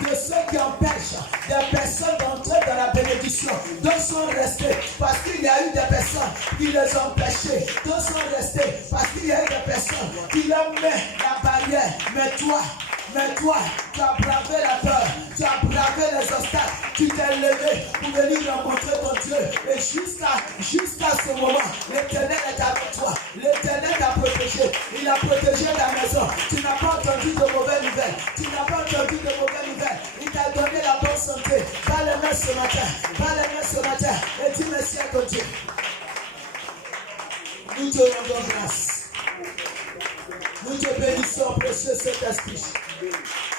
de ceux qui empêchent des personnes d'entrer dans la bénédiction. D'autres sont restés parce qu'il y a eu des personnes qui les ont empêchés. D'autres sont restés parce qu'il y a eu des personnes qui leur mettent la barrière. Mais toi, tu as bravé la peur, tu as bravé les obstacles, tu t'es levé pour venir rencontrer ton Dieu. Et jusqu'à ce moment, l'Éternel est avec toi. L'Éternel t'a protégé. Il a protégé ta maison. Tu n'as pas entendu de mauvaises nouvelles. Tu n'as pas entendu de mauvaises nouvelles. Il t'a donné la bonne santé. Pas les mains ce matin. Pas les mains ce matin. Et dis merci à ton Dieu. Nous te rendons grâce. Nous te bénissons, précieux Saint-Esprit.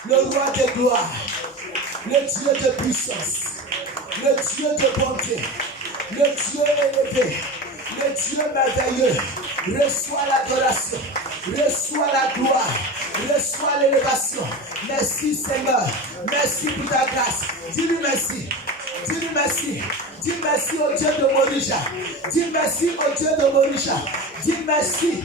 Le roi de gloire, le Dieu de puissance, le Dieu de bonté, le Dieu élevé, le Dieu merveilleux. Reçois l'adoration, reçois la gloire, reçois l'élévation. Merci Seigneur, merci pour ta grâce. Dis-lui merci, dis-lui merci. Dis merci au Dieu de Morija. Dis merci au Dieu de Morija. Dis merci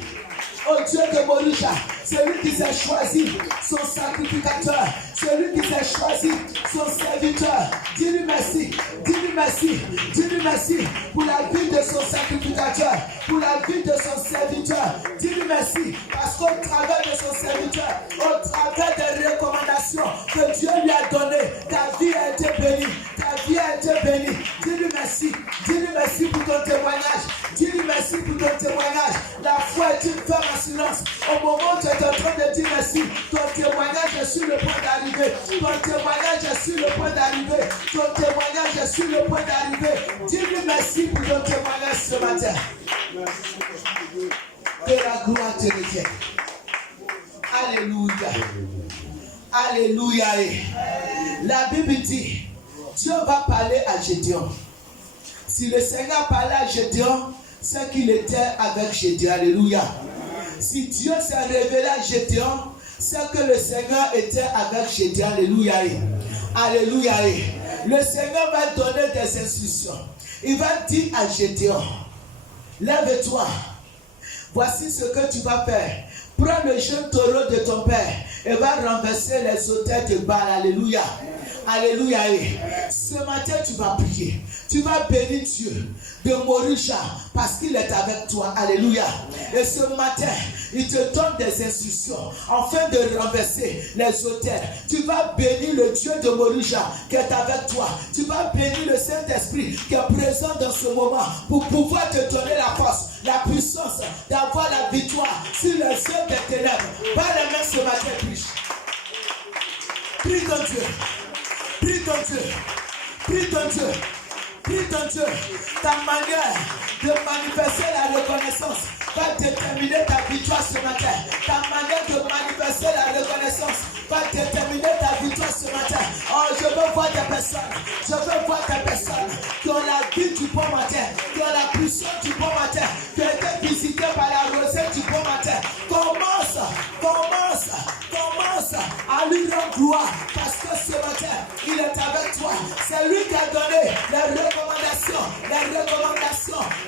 au Dieu de Morija, celui qui s'est choisi, son sacrificateur, celui qui s'est choisi, son serviteur. Dis-lui merci, dis-lui merci, dis-lui merci pour la vie de son sacrificateur, pour la vie de son serviteur. Dis-lui merci parce qu'au travers de son serviteur, au travers des recommandations que Dieu lui a données, ta vie a été bénie, ta vie a été bénie. Dis-lui merci pour ton témoignage. Dis-lui merci pour ton témoignage. La foi est une femme en silence. Au moment où tu es en train de dire merci, ton témoignage est sur le point d'arriver. Ton témoignage est sur le point d'arriver. Ton témoignage est sur le point d'arriver. Dis-lui merci pour ton témoignage ce matin. Que la gloire te revienne. Alléluia. Alléluia. La Bible dit, Dieu va parler à Gédéon. Si le Seigneur parlait à Gédéon, c'est qu'il était avec Gédéon. Alléluia. Si Dieu s'est révélé à Gédéon, c'est que le Seigneur était avec Gédéon. Alléluia. Alléluia. Le Seigneur va donner des instructions. Il va dire à Gédéon, lève-toi. Voici ce que tu vas faire. Prends le jeune taureau de ton père et va renverser les autels de Baal. Alléluia. Alléluia. Ce matin, tu vas prier. Tu vas bénir Dieu de Morija parce qu'il est avec toi. Alléluia. Et ce matin, il te donne des instructions afin de renverser les autels. Tu vas bénir le Dieu de Morija qui est avec toi. Tu vas bénir le Saint-Esprit qui est présent dans ce moment pour pouvoir te donner la force, la puissance d'avoir la victoire sur les œuvres des ténèbres. Pas les mains ce matin, prie. Prie ton Dieu. Prie ton Dieu. Prie ton Dieu. Prie ton Dieu. Ta manière de manifester la reconnaissance va déterminer ta victoire ce matin. Ta manière de manifester la reconnaissance va déterminer ta victoire ce matin. Oh, je veux voir des personnes. Je veux voir des personnes qui ont la vie du bon matin, qui ont la puissance du bon matin, qui ont été visitées par la rosée du bon matin. Commence à lui rendre gloire parce que ce matin, il est avec toi. C'est lui qui a donné les recommandations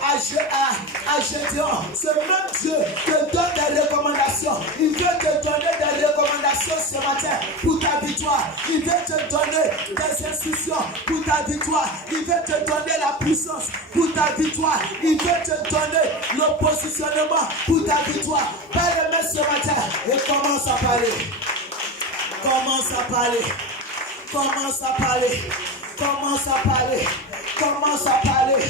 à Gédéon. Ce même Dieu te donne des recommandations. Il veut te donner des recommandations ce matin pour ta victoire. Il veut te donner des instructions pour ta victoire. Il veut te donner la puissance pour ta victoire. Il veut te donner le positionnement pour ta victoire. Père les mains ce matin et commence à parler. Commence à parler. Commence à parler. Commence à parler. Commence à parler.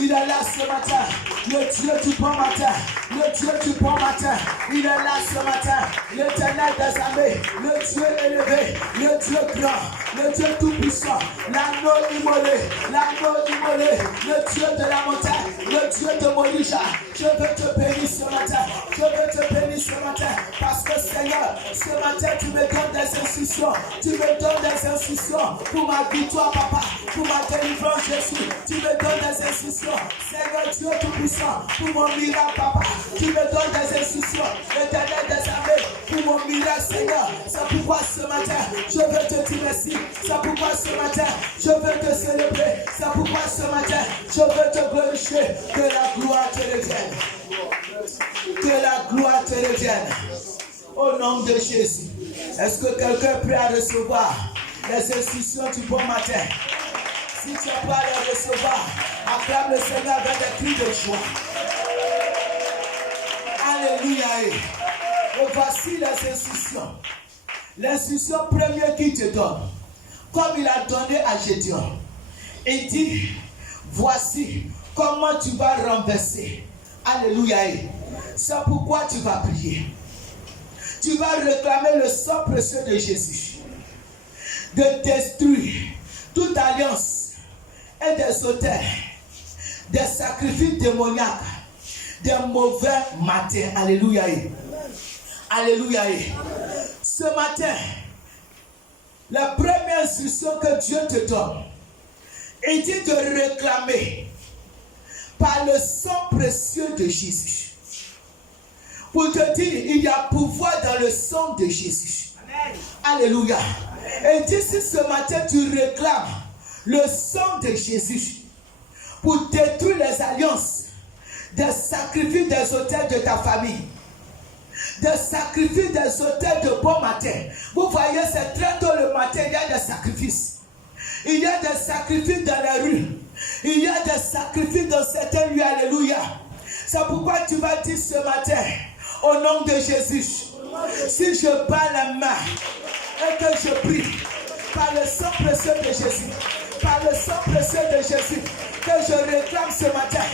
Il est là ce matin. Le Dieu du bon matin. Le Dieu du bon matin. Il est là ce matin. L'Éternel des armées. Le Dieu élevé. Le Dieu grand. Le Dieu tout-puissant. L'agneau immolé. L'agneau immolé. Le Dieu de la montagne. Le Dieu de Morija. Je veux te bénir ce matin. Je veux te bénir ce matin. Parce que Seigneur, ce matin tu me donnes des instructions. Tu me donnes des instructions pour ma victoire, papa. Pour ma délivrance, Jésus. Tu me donnes des instructions. Seigneur Dieu tout-puissant. Pour mon miracle, papa. Tu me donnes des instructions. Éternel des armées. Pour mon miracle, Seigneur. C'est pourquoi ce matin, je veux te dire merci. C'est pourquoi ce matin, je veux te célébrer. C'est pourquoi ce matin, je veux te glorifier. Que la gloire te revienne. Que la gloire te revienne. Au nom de Jésus. Est-ce que quelqu'un est prêt à recevoir les instructions du bon matin. Si tu n'as pas à les recevoir, acclame le Seigneur avec des cris de joie. Alléluia. Et voici les instructions. L'instruction première qu'il te donne, comme il a donné à Gédéon, il dit, voici comment tu vas renverser. Alléluia. C'est pourquoi tu vas prier. Tu vas réclamer le sang précieux de Jésus, de détruire toute alliance et des autels, des sacrifices démoniaques, des mauvais matins. Alléluia. Alléluia. Ce matin, la première instruction que Dieu te donne, il dit de réclamer par le sang précieux de Jésus. Pour te dire, il y a pouvoir dans le sang de Jésus. Amen. Alléluia. Et dit si ce matin tu réclames le sang de Jésus pour détruire les alliances, des sacrifices des autels de ta famille, des sacrifices des autels de bon matin. Vous voyez, c'est très tôt le matin, il y a des sacrifices. Il y a des sacrifices dans la rue. Il y a des sacrifices dans certains lieux. Alléluia. C'est pourquoi tu vas dire ce matin, au nom de Jésus, si je bats la main et que je prie par le sang précieux de Jésus, par le sang précieux de Jésus, que je réclame ce matin,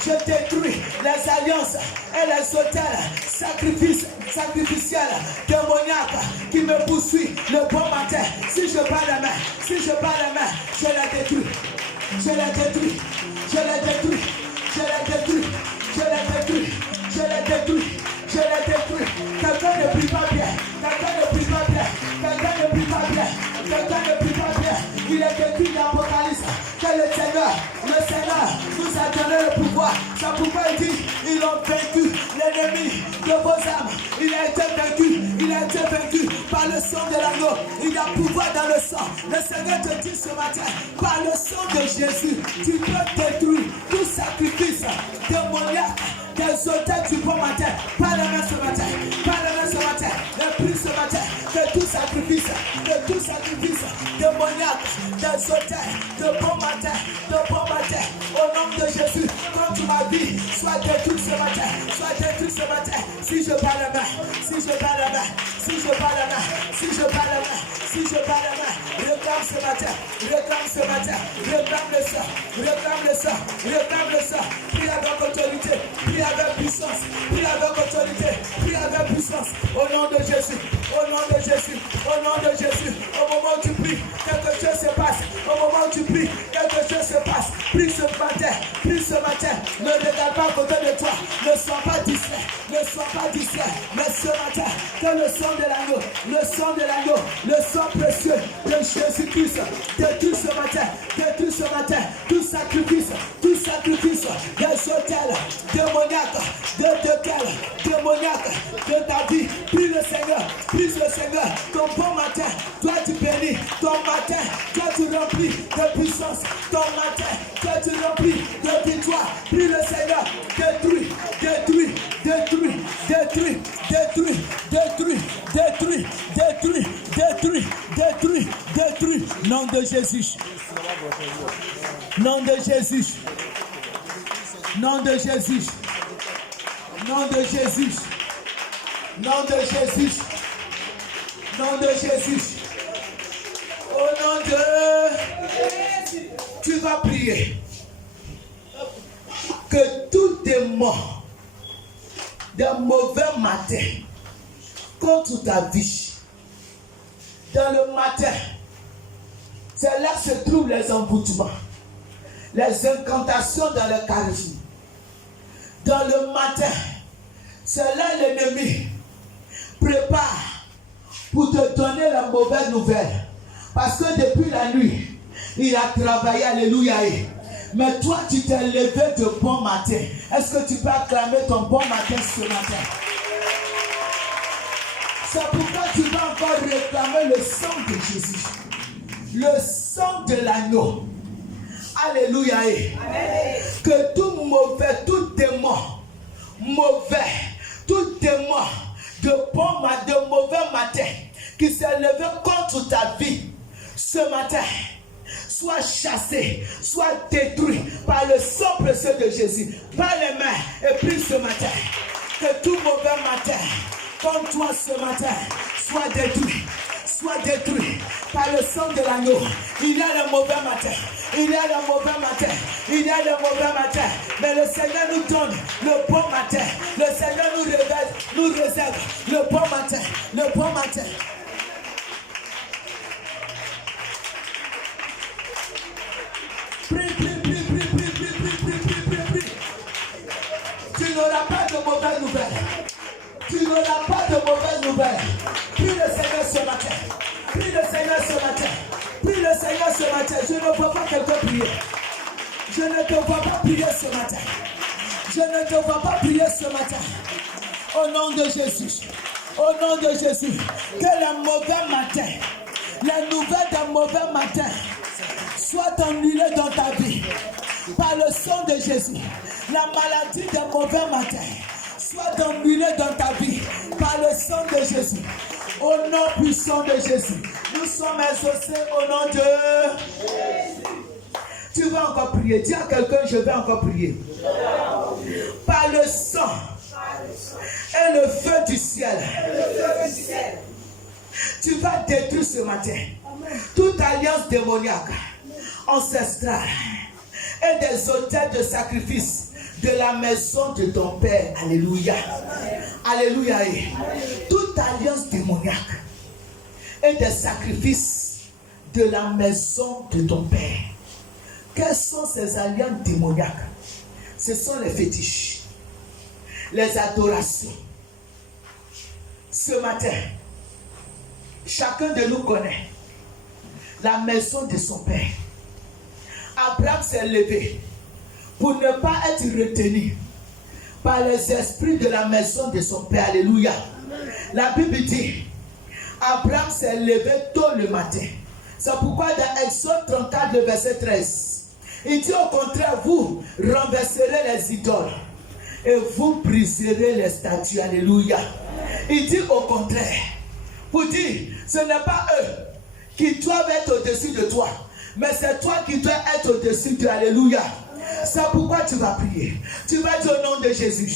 je détruis les alliances et les autels sacrificiels, démoniaques qui me poursuivent le bon matin. Si je bats la main, je la détruis. Quelqu'un ne prie pas bien. Il est écrit dans l'Apocalypse que le Seigneur nous a donné le pouvoir. C'est pourquoi il dit, ils ont vaincu l'ennemi de vos âmes. Il a été vaincu par le sang de l'agneau. Il y a pouvoir dans le sang. Le Seigneur te dit ce matin, par le sang de Jésus, tu peux détruire tout sacrifice démoniaque, des autels du bon matin. Pas la main ce matin. Et prie ce matin que tout sacrifice démoniaque, des autels de bon matin, au nom de Jésus, quand tu m'as dit, sois détruit ce matin. Si je bats la main, réclame ce matin, réclame le sang, prie avec autorité, prie avec puissance, au nom de Jésus, au moment où tu pries, quelque chose se passe, prie ce matin, ne regarde pas à côté de toi, ne sois pas distrait, mais ce matin, que le sang de l'agneau, le sang précieux de Jésus-Christ, détruis ce matin, tout sacrifice, des autels démoniaques, de ta vie, prie le Seigneur, ton bon matin, toi tu bénis, ton matin, toi tu remplis de puissance, ton matin, toi tu remplis de victoire, prie le Seigneur, détruis, nom de Jésus, nom de Jésus, au nom de, tu vas prier que tout démon d'un mauvais matin contre ta vie, dans le matin, c'est là que se trouvent les envoûtements, les incantations dans le charisme. Dans le matin, c'est là l'ennemi prépare pour te donner la mauvaise nouvelle. Parce que depuis la nuit, il a travaillé, alléluia. Mais toi, tu t'es levé de bon matin. Est-ce que tu peux acclamer ton bon matin ce matin? C'est pourquoi tu vas encore réclamer le sang de Jésus. Le sang de l'agneau. Alléluia. Amen. Que tout mauvais, tout démon mauvais, tout démon de bon matin, matin qui s'est levé contre ta vie, ce matin, soit chassé, soit détruit par le sang précieux de Jésus, par les mains, et puis ce matin, que tout mauvais matin, comme toi ce matin, soit détruit par le sang de l'agneau. Il y a le mauvais matin, il y a le mauvais matin, il y a le mauvais matin, mais le Seigneur nous donne le bon matin, le Seigneur nous réserve le bon matin, le bon matin. Prie. Tu n'auras pas de mauvaises nouvelles. Tu n'auras pas de mauvaises nouvelles. Prie le Seigneur ce matin. Prie le Seigneur ce matin. Prie le Seigneur ce matin. Je ne vois pas quelqu'un prier. Je ne te vois pas prier ce matin. Je ne te vois pas prier ce matin. Au nom de Jésus. Au nom de Jésus. Que le mauvais matin, les nouvelles d'un mauvais matin, soient annulées dans ta vie. Par le sang de Jésus. La maladie d'un mauvais matin soit annulée dans ta vie. Par le sang de Jésus. Au nom puissant de Jésus. Nous sommes exaucés au nom de Jésus. Tu vas encore prier. Dis à quelqu'un, je vais encore prier. Par le sang et le feu du ciel. Tu vas détruire ce matin toute alliance démoniaque, ancestrale et des autels de sacrifice de la maison de ton Père. Alléluia. Alléluia. Toute alliance démoniaque et des sacrifices de la maison de ton Père. Quelles sont ces alliances démoniaques? Ce sont les fétiches, les adorations. Ce matin, chacun de nous connaît la maison de son Père. Abraham s'est levé pour ne pas être retenu par les esprits de la maison de son Père. Alléluia. La Bible dit, Abraham s'est levé tôt le matin. C'est pourquoi dans Exode 34, le verset 13, il dit au contraire, vous renverserez les idoles et vous briserez les statues. Alléluia. Il dit au contraire, pour dire, ce n'est pas eux qui doivent être au-dessus de toi, mais c'est toi qui dois être au-dessus de. Alléluia. C'est pourquoi tu vas prier. Tu vas dire au nom de Jésus,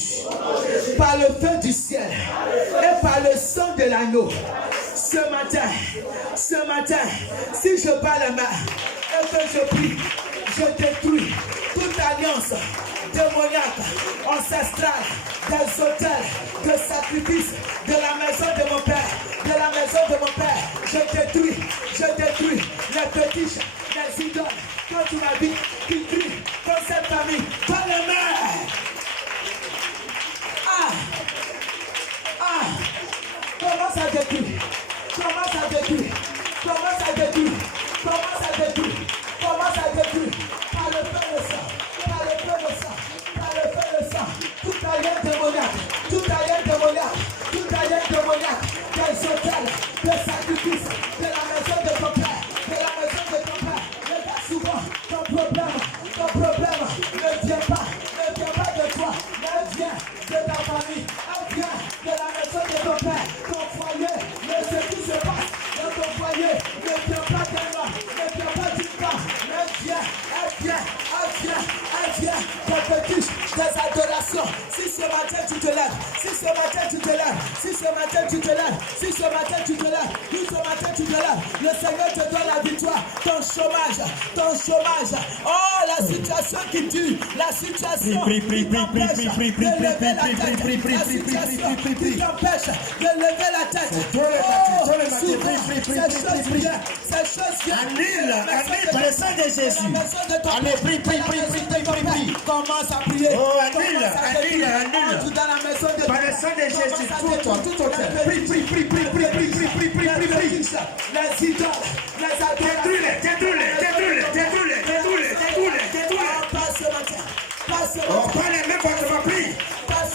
par le feu du ciel et par le sang de l'agneau. Ce matin, si je bats la main et que je prie, je détruis toute alliance démoniaque, ancestrale, des autels, de sacrifices de la maison de mon Père, de la maison de mon Père. Je détruis les fétiches, les idoles, quand tu m'as dit, qui crient dans cette famille, dans les mains. Commence à détruire. Par le feu de sang, toute alliance démoniaque, des hôtels, des sacrifices, de la maison de ton Père, Regarde souvent, ton problème ne vient pas de toi, mais vient de ta famille, elle vient de la maison de ton Père, ton foyer, mais ce qui se passe dans ton foyer ne vient pas de moi, ne vient pas du temps, mais elle vient, des fétiches, des adorations. Si ce matin tu te lèves, tout ce matin tu te lèves, le Seigneur te donne la victoire, ton chômage, oh la situation qui tue, la situation qui t'empêche de lever la tête, ces choses viennent, annule par le sang de Jésus. Allez, prie. Commence à prier. Oh, annule. Dans la maison de par le sang de Jésus, tout autre. Prie. Les idoles, les Détruis-les. Passe Oh, pas les mêmes fortement, prie.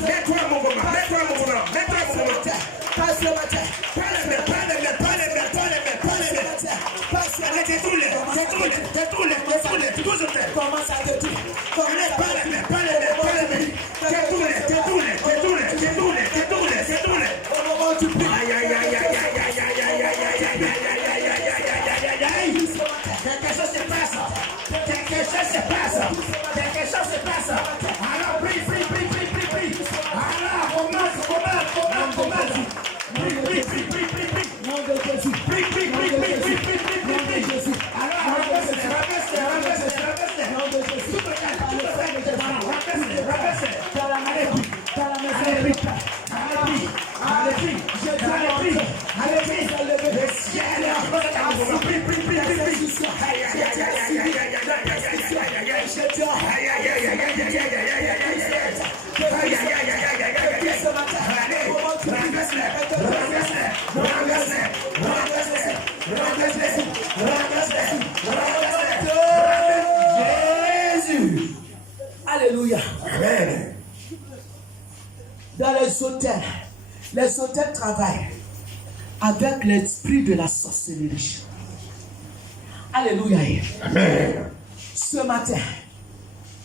Mets-toi mon moment. Passe le matin. Pas les mêmes. Détruis-les. Tous autres. Commence à détruire. Pas les mêmes. Détruis-les. Au moment où tu pries. Aïe. travaille avec l'esprit de la sorcellerie. Alléluia. Amen. Ce matin,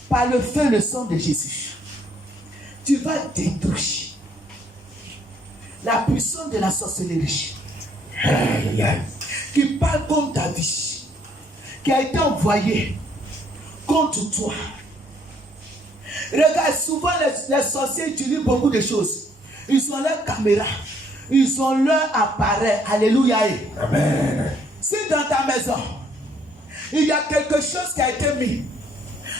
par le feu et le sang de Jésus, tu vas détruire la puissance de la sorcellerie qui parle contre ta vie, qui a été envoyée contre toi. Regarde, souvent les sorciers utilisent beaucoup de choses. Ils ont leur caméra, ils ont leur appareil. Alléluia. Amen. Si dans ta maison, il y a quelque chose qui a été mis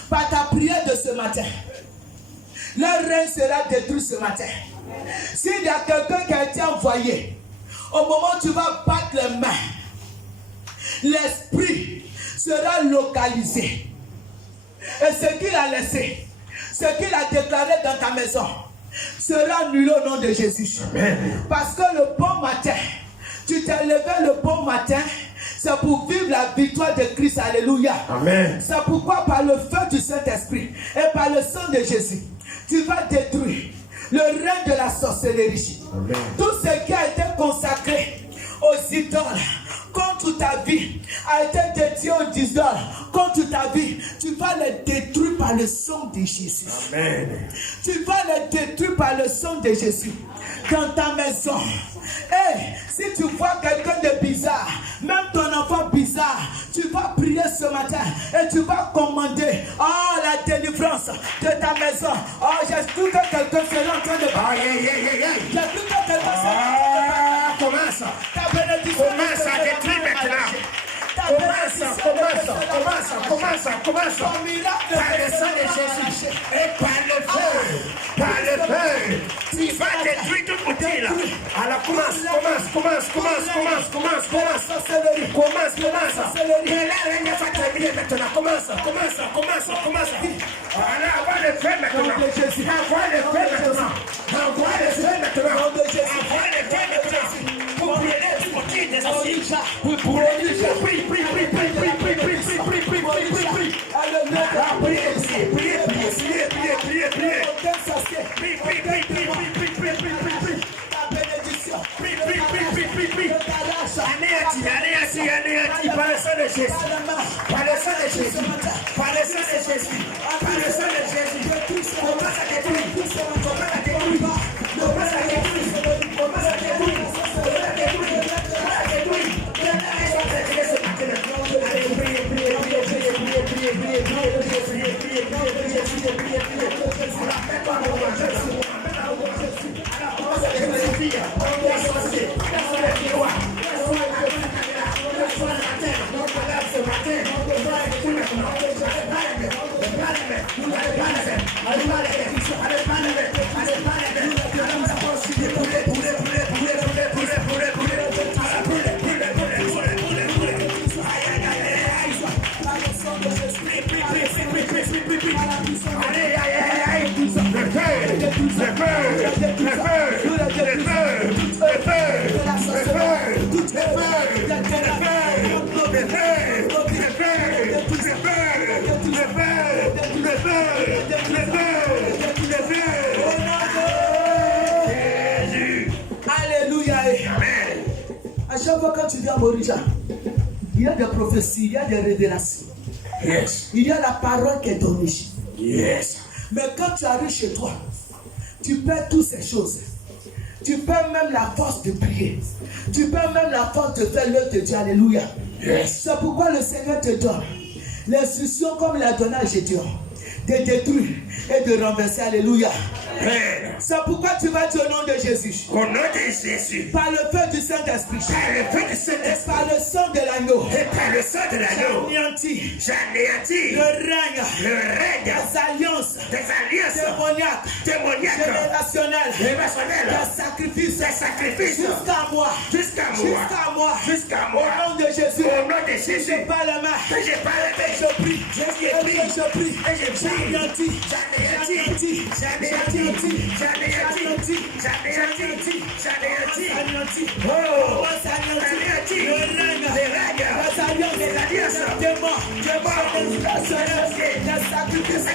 par ta prière de ce matin, leur règne sera détruit ce matin. S'il y a quelqu'un qui a été envoyé, au moment où tu vas battre les mains, l'esprit sera localisé. Et ce qu'il a laissé, ce qu'il a déclaré dans ta maison, sera annulé au nom de Jésus. Amen. Parce que le bon matin, tu t'es levé le bon matin, c'est pour vivre la victoire de Christ. Alléluia. Amen. C'est pourquoi par le feu du Saint-Esprit et par le sang de Jésus, tu vas détruire le règne de la sorcellerie. Amen. Tout ce qui a été consacré aux idoles contre ta vie a été dédié aux idoles contre ta vie. Tu vas les détruire par le sang de Jésus. Amen. Tu vas les détruire par le sang de Jésus. Dans ta maison. Et si tu vois quelqu'un de bizarre, même ton enfant bizarre, tu vas prier ce matin et tu vas commander la délivrance de ta maison. J'ai cru que quelqu'un serait en train de parler. J'ai cru que quelqu'un serait en train de parler. Commence. Ta bénédiction Commence à détruire maintenant. Commence. Par le sang de Jésus et par le feu, tu vas détruire tout outil là. Alors commence. Et là, il va terminer maintenant. Commence. Alors, envoie le feu maintenant. Pour brûler tout outil des assises. Pour brûler tout outil. Par le sang de Jésus. Commence à détruire. Alléluia. À chaque fois que tu viens à Morija, il y a des prophéties, il y a des révélations. Yes. Il y a la parole qui est donnée. Yes. Mais quand tu arrives chez toi, tu perds toutes ces choses. Tu perds même la force de prier. Tu perds même la force de faire l'œuvre de Dieu. Alléluia. Yes. C'est pourquoi le Seigneur te donne l'instruction comme il a donné à Gédéon de détruire et de renverser. Alléluia. Amen. C'est pourquoi tu vas dire au nom de Jésus. Au nom de Jésus. Par le feu du Saint-Esprit. Par le feu du Et Saint-Esprit. par le sang de l'agneau. Et par le sang de l'agneau. J'anéantis Le règne. le Des alliances. des alliances Démoniaques. Générationnelles. Des sacrifices. Jusqu'à moi. Au nom de Jésus. Au nom de Jésus. Je pas la main. Je prie. sacrifice,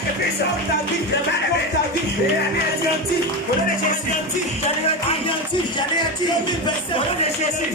ta vie, anéanti, au nom de Jésus, anéanti, au nom de Jésus,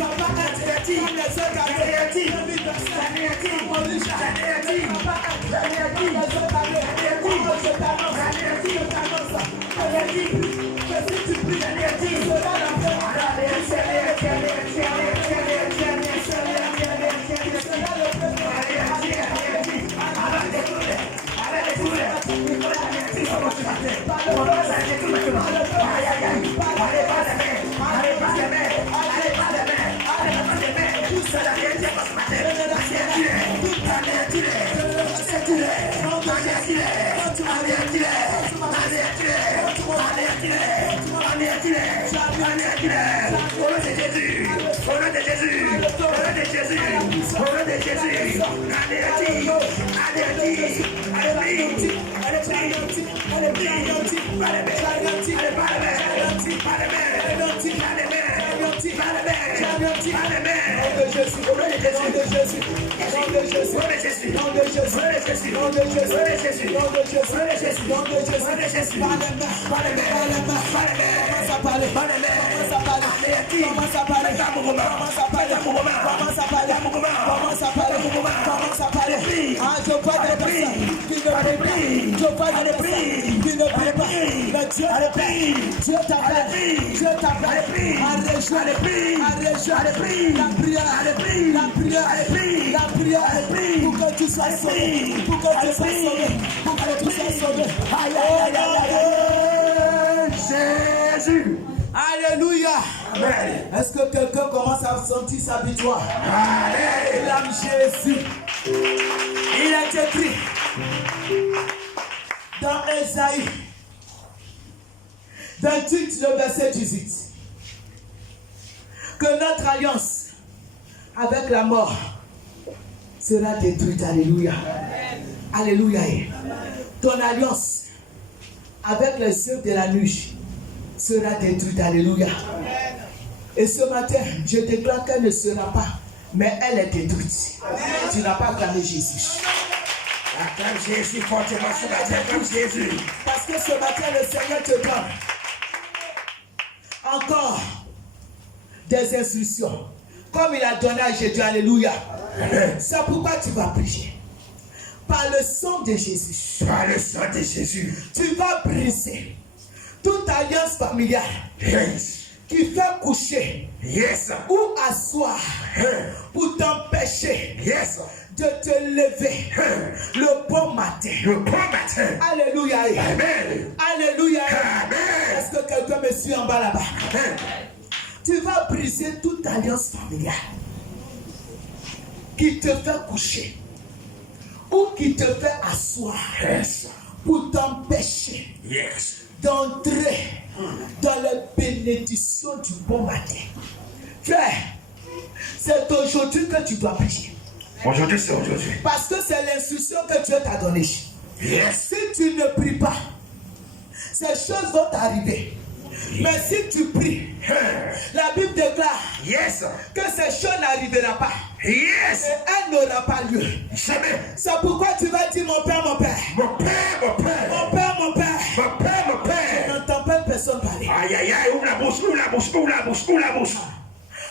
pour que tu sois sauvé, pour que tu sois sauvé, pour que tu sois sauvé. Jésus. Alléluia. Amen. Est-ce que quelqu'un commence à sentir sa victoire? Amen. L'âme Jésus. Il est écrit dans Ésaïe 28, le verset 18, que notre alliance avec la mort sera détruite. Alléluia. Alléluia. Ton alliance avec les œuvres de la nuit sera détruite. Alléluia. Et ce matin, je déclare qu'elle ne sera pas, mais elle est détruite. Tu n'as pas clamé Jésus. Acclame Jésus fortement ce matin, comme Jésus. Parce que ce matin, le Seigneur te donne encore des instructions. Comme il a donné à Jésus. Alléluia. C'est pourquoi tu vas prier. Par le sang de Jésus. Par le sang de Jésus. Tu vas briser toute alliance familiale. Yes. Qui fait coucher. Yes. Ou asseoir. Pour t'empêcher. Yes. De te lever. Le bon matin. Le bon matin. Alléluia. Amen. Alléluia. Amen. Est-ce que quelqu'un me suit en bas là-bas? Amen. Tu vas briser toute alliance familiale qui te fait coucher ou qui te fait asseoir. Yes. Pour t'empêcher. Yes. D'entrer dans les bénédictions du bon matin. Frère, c'est aujourd'hui que tu dois prier. Aujourd'hui, c'est aujourd'hui. Parce que c'est l'instruction que Dieu t'a donnée. Yes. Si tu ne pries pas, ces choses vont t'arriver. Mais si tu pries, la Bible déclare Yes. que ces choses n'arriveront pas. Yes. Et elles n'auront pas lieu. Jamais. C'est pourquoi tu vas dire mon Père, mon Père. Mon Père, mon Père. Mon Père, mon Père. Mon Père, mon Je Père. n'entends pas personne parler. Aïe, aïe, aïe, ouvre la bouche, ouvre la bouche, ouvre la bouche, ouvre la bouche.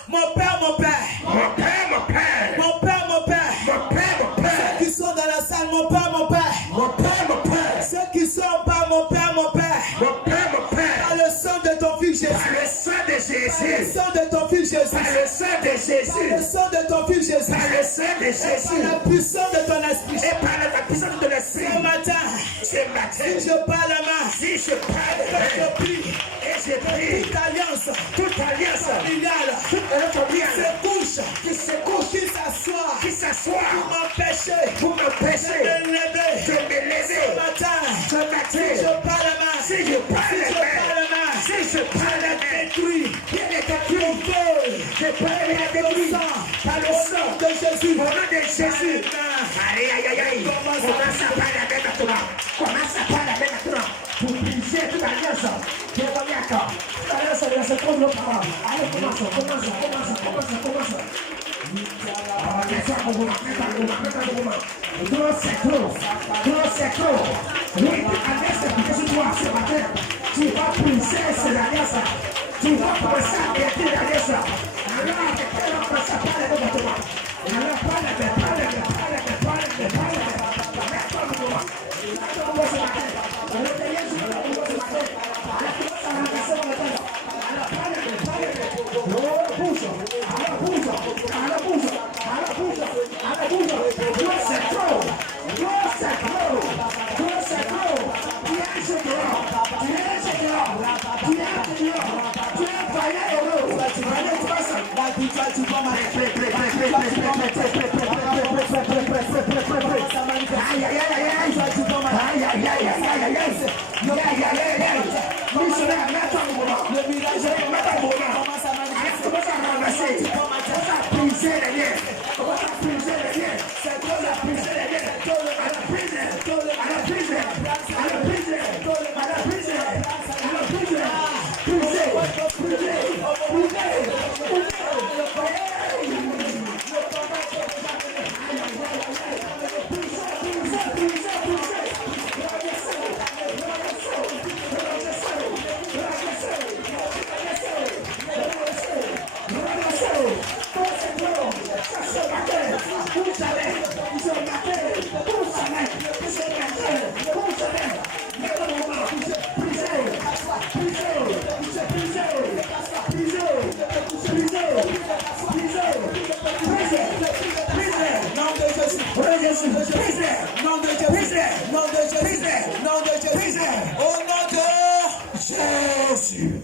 Mon Père, mon Père. Mon Père, mon Père. Mon Père, mon Père. Mon Père, mon Père. Ceux qui sont dans la salle, mon Père, mon Père. Mon Père, mon Père. Ceux qui sont en bas, mon Père, mon Père. Mon Père, mon Père. Par le sang de ton fils Jésus. Par le sang de Par le Jésus. sang de ton fils Jésus. Par le sang de Par le Jésus. sang de ton fils Jésus. Par le sang de Et par Jésus. la puissance de ton esprit. Et par la puissance de l'esprit. Ce matin, Ce matin, si je parle la main, si je parle, que je prie, et je prie, toute alliance toute alliance, familiale toute notre qui alliance, se couche, qui se couche, qui s'assoit, qui s'assoit, pour m'empêcher pour de m'empêcher me lever. de me Ce lever. matin, Ce matin, je parle la main, si je parle si je parle la main, si je parle la main, détruit, bien est ton détruit. feu, Je parle la détruit par le sang de Jésus. au nom de Jésus. Aïe, aïe, aïe, aïe. Commence à parler la main maintenant. Commence à parler la main maintenant. Pour briser toute alliance démoniaque. Alliance de la seconde parole. Allez, commence. Oui, avec cette situation ce matin, tu vas briser cette alliance. Tu vas penser à quitter l'alliance. Alors, avec quel homme ça parle de toi? Alors, parle.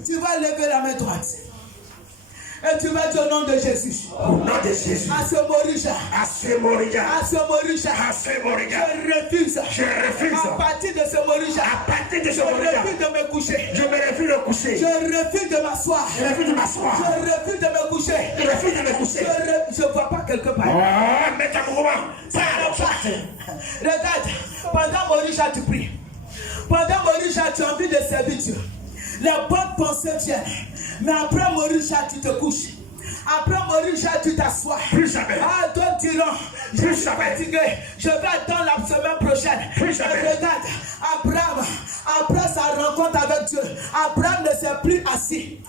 Tu vas lever la main droite. Et tu vas dire au nom de Jésus. Au nom de Jésus. À ce Morisha. Je refuse. À partir de ce Morisha. Je refuse de me coucher. Je refuse de m'asseoir. Je refuse de me coucher. Je ne vois pas quelque part. Regarde, pendant Morisha tu pries. Pendant Morisha tu as envie de servir Dieu. Les bonnes pensées viennent. Mais après Morisha, tu te couches. Après Morisha, tu t'assois. Ah, toi, tyran, je suis fatigué. Je vais attendre la semaine prochaine. Regarde, Abraham, après sa rencontre avec Dieu, Abraham ne s'est plus assis.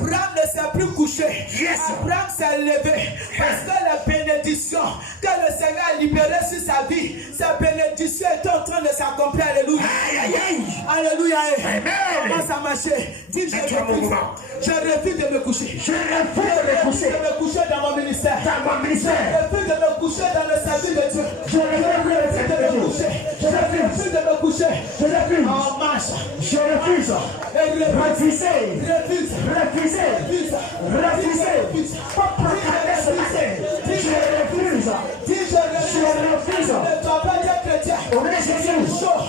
Abraham ne s'est plus couché. Abraham s'est levé. Parce que la bénédiction que le Seigneur a libérée sur sa vie, sa bénédiction est en train de s'accomplir. Alléluia. Alléluia. Comment ça marche? Dis, je refuse. Je refuse de me coucher. Je refuse de me coucher dans mon ministère. Je refuse de me coucher dans le service de Dieu. Je refuse de me coucher. En marche. Je refuse. Refuser. Pas proclamer ce matin. Je refuse. Ne dois pas être chrétien. Chaud.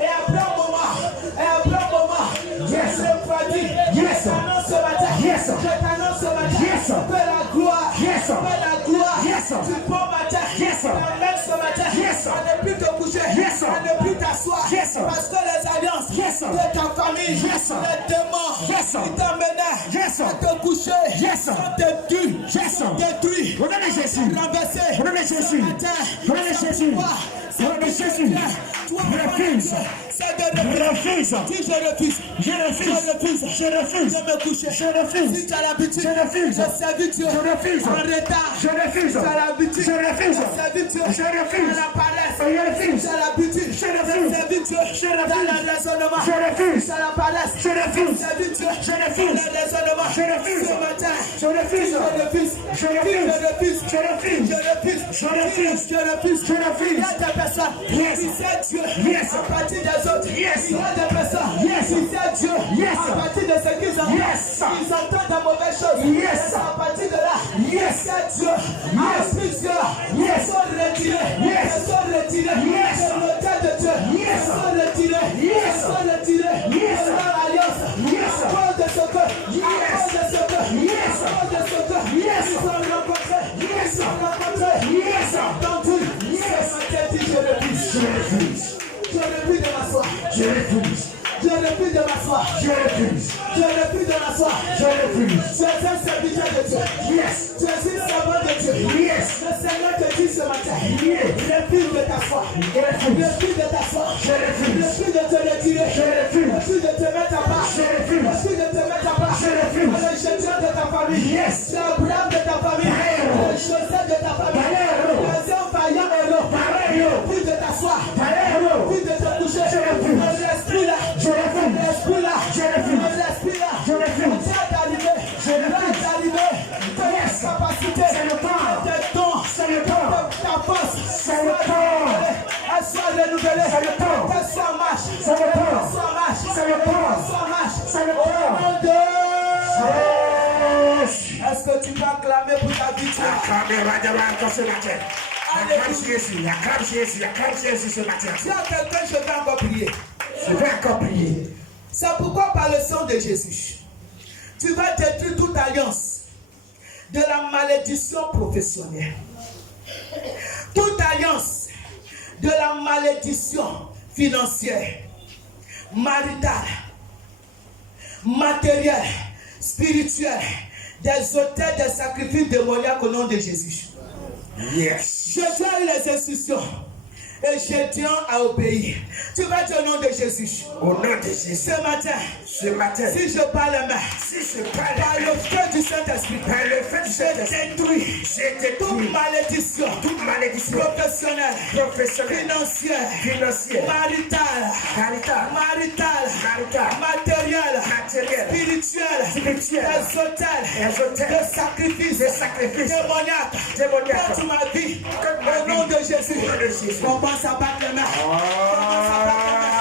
Et après un moment. Je t'annonce ce matin. Que la gloire. Du bon matin. Même ce matin. À ne plus te coucher. À ne plus t'asseoir. Parce que les alliances de ta famille, les démons, ils t'emmenaient à te coucher. Sont détruits. Renversés. Ce matin. Toi, c'est de refuse. Si je refuse de me coucher. Si tu as l'habitude de servir Dieu en retard, tu as l'habitude de servir Dieu à la paresse, tu as l'habitude de servir Dieu dans le raisonnement, tu as la paresse, tu servir Dieu dans le raisonnement. Ce matin, je refuse. Il y a des personnes qui savent Dieu à partir des autres. Il y a des personnes qui savent Dieu à partir de ce qu'ils ont. Ils entendent de mauvaises choses. À partir de là, ils savent Dieu à plusieurs. Ils sont retirés. De l'autel de Dieu. Ils sont retirés. De leur alliance. À cause de ce que. Ils sont rencontrés. Entendu. Je refuse de m'asseoir. Je refuse de m'asseoir. Tu es un serviteur de Dieu. Tu es une servante de Dieu. Le Seigneur te renouvelé. C'est le temps. Que soit en marche. C'est le temps. Soit en marche. C'est le temps. Soit en marche. C'est le Au temps. nom de... Jésus. Est-ce que tu vas clamer pour ta victoire? Acclamez ce matin. Acclame Jésus. Acclame Jésus. Acclame Jésus ce matin. Si à quelqu'un, je vais encore prier. Je vais encore prier. C'est pourquoi par le sang de Jésus, tu vas détruire toute alliance de la malédiction professionnelle. Toute alliance de la malédiction financière, maritale, matérielle, spirituelle, des autels, des sacrifices démoniaques au nom de Jésus. Yes. Je donne les instructions et je tiens à obéir. Tu vas dire au nom de Jésus. Au nom de Jésus. Ce matin, si je parle main, par le feu du Saint-Esprit, je détruis toute malédiction professionnelle, financière, maritale, matérielle, spirituelle, des hôtels, des sacrifices démoniaques contre ma vie. Au nom de Jésus, commence à battre les mains. Commence à battre les mains.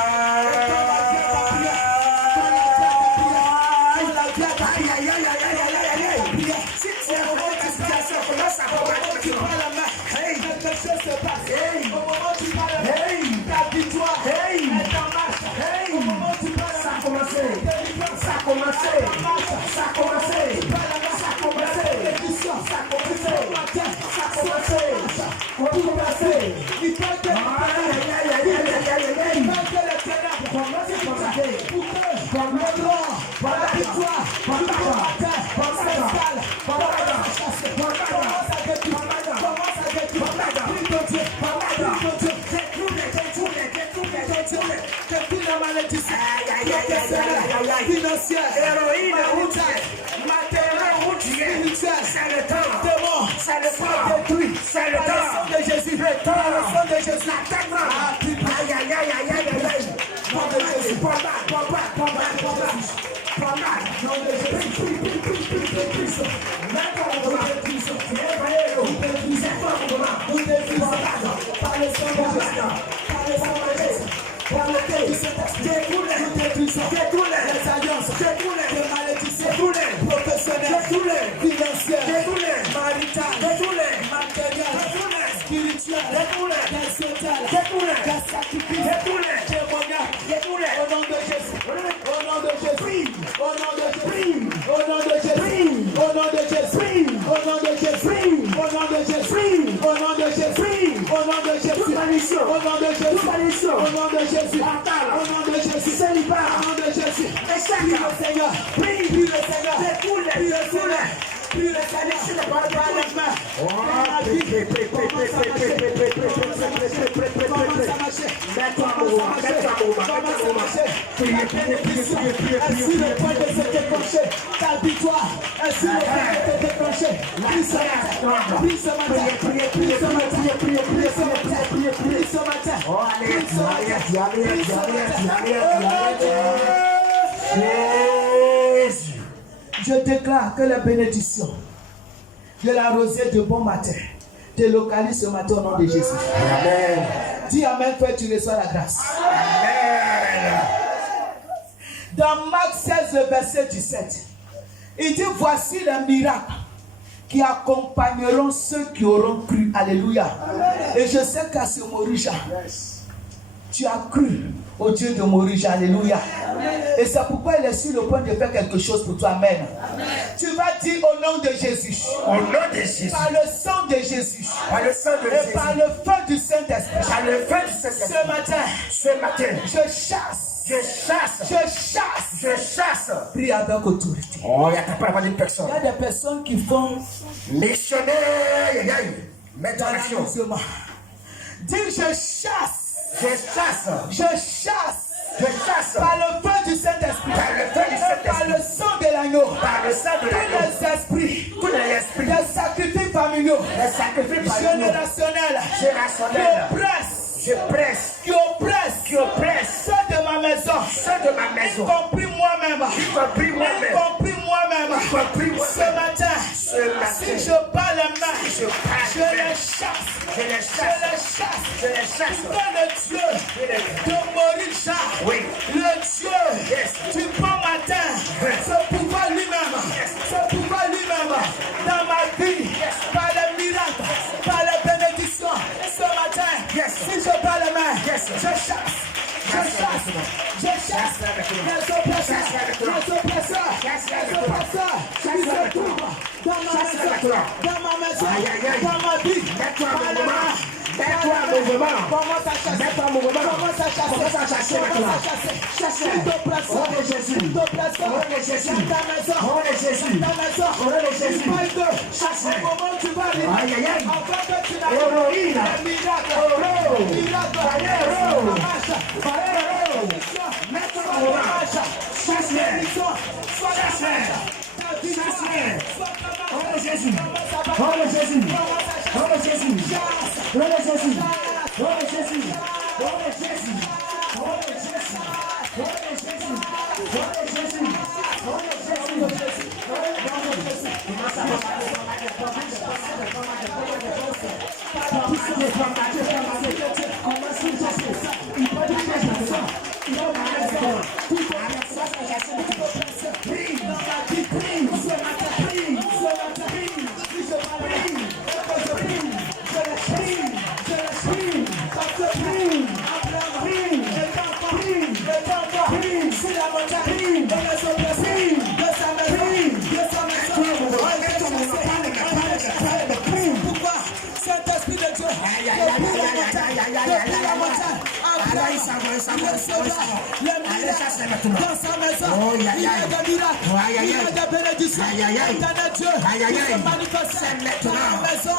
Financière, héroïne, matérielle, spirituelle, c'est le temps, démon, c'est le temps, détruit, c'est le temps de Jésus, le temps de Jésus, aïe, aïe, aïe, aïe, aïe, aïe, aïe, nom de Jésus, les alliances, les malédictions, professionnelles, financières, maritales, matérielles, spirituelles, des hôtels, des sacrifices, démoniaques, au nom de Jésus, au nom de Jésus, au nom de Jésus, au nom de Jésus, au nom de Jésus, au nom de Jésus, au nom de Jésus, au nom de Jésus, au nom de Jésus, au nom de Jésus, au nom de Jésus, au nom de Jésus, au nom de Jésus, au nom de Jésus, prie le Seigneur, prie le Seigneur, prie le Seigneur. Puis le Seigneur, par les mains, ainsi le point de se déclencher, ta victoire, ainsi le point de te déclencher, prie ce matin, prie ce matin, prie ce matin, prie ce matin, prie ce matin, prie ce matin. Je déclare que la bénédiction de la rosée de bon matin te localise ce matin au nom de Jésus. Amen. Dis Amen, frère, tu reçois la grâce. Amen. Dans Marc 16, verset 17, il dit voici les miracles qui accompagneront ceux qui auront cru. Alléluia. Et je sais qu'à ce Morija, tu as cru au Dieu de Morija. Alléluia. Et c'est pourquoi il est sur le point de faire quelque chose pour toi. Amen. Tu vas dire au nom de Jésus. Au nom de Jésus. Par le sang de Jésus. Par le sang de Jésus. Et par le feu du Saint-Esprit. Par le feu du Saint-Esprit. Ce matin. Je chasse. Prie avec autorité. Oh, il n'y a pas de personne. Il y a des personnes qui font missionnaire. Mets en action. Dis je chasse. Par le feu du Saint-Esprit. Par le sang de l'agneau. Tous les esprits. Les sacrifices familiaux. Générationnels. Qui oppressent ceux de ma maison. Y compris moi-même. Ce matin. Si je parle main. Je les chasse. Je les chasse. Je les chasse. Le Dieu de Morisha. Oui. Le Dieu du bon matin. Ce pouvoir lui-même. Ce pouvoir lui-même. Dans ma vie. Par les miracles. Par les bénédictions. Ce matin. Si je bats les mains. Je chasse. Je chasse. Je chasse. Les oppresseurs. Les oppresseurs. Les oppresseurs. Qui se trouvent dans ma maison. Dans ma maison. Dans ma vie. Par les mains. Mets-toi en mouvement. Commence à chasser. Mets-toi en mouvement. Commence à chasser. Commence à chasser maintenant. Chasser. Au nom de Jésus. Au nom de Jésus. Au nom de Jésus. Au nom de Jésus. Chasse. Au moment où tu vas arriver, Aïe, aïe, aïe. avant que tu n'arrives, Héroïne. Mets-toi en mouvement. Chasse. Au nom de Jésus. Au nom de Jésus. Au nom de Jésus. Au nom de Jésus. Au nom de Jésus. Au nom de Jésus. Au nom de Jésus. Au nom de Jésus. Au nom de Jésus. Au nom de Jésus. Dans sa maison, il y a des miracles, il y a des bénédictions, il y a des dieux qui se manifestent dans la maison.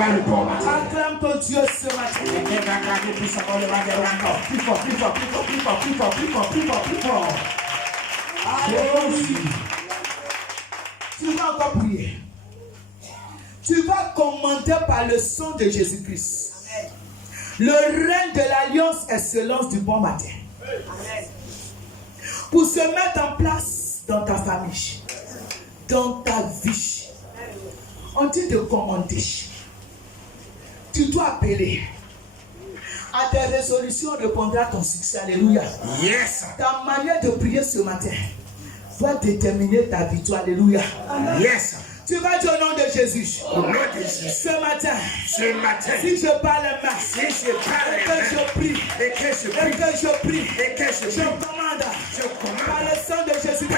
Acclame ton Dieu ce matin. Tu vas encore prier. Tu vas commander par le sang de Jésus-Christ. Le règne de l'alliance excellence du bon matin. Pour se mettre en place dans ta famille, dans ta vie. On dit de commander. Tu dois appeler. À tes résolutions répondra ton succès. Alléluia. Yes. Ta manière de prier ce matin va déterminer ta victoire. Alléluia. Yes. Tu vas dire au nom de Jésus. Au nom de Jésus. Ce matin, si je parle les mains, si je parle et que je prie, et que je prie, je commande par le sang de Jésus,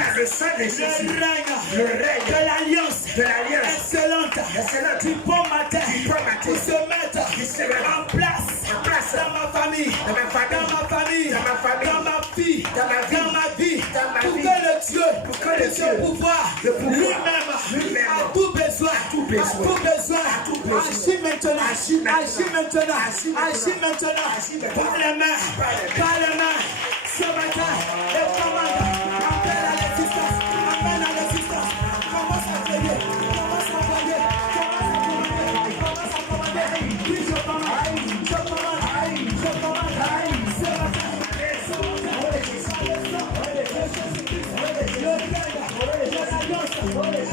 le règne de l'alliance excellente du bon matin, pour se mettre en place dans ma famille, dans ma vie, dans ma vie, pour que le Dieu, ce pouvoir, lui-même, a tout besoin, agis maintenant, par les mains, ce matin, et commande, appelle à l'existence, commence à prier, commence à commander, puis je commande, ce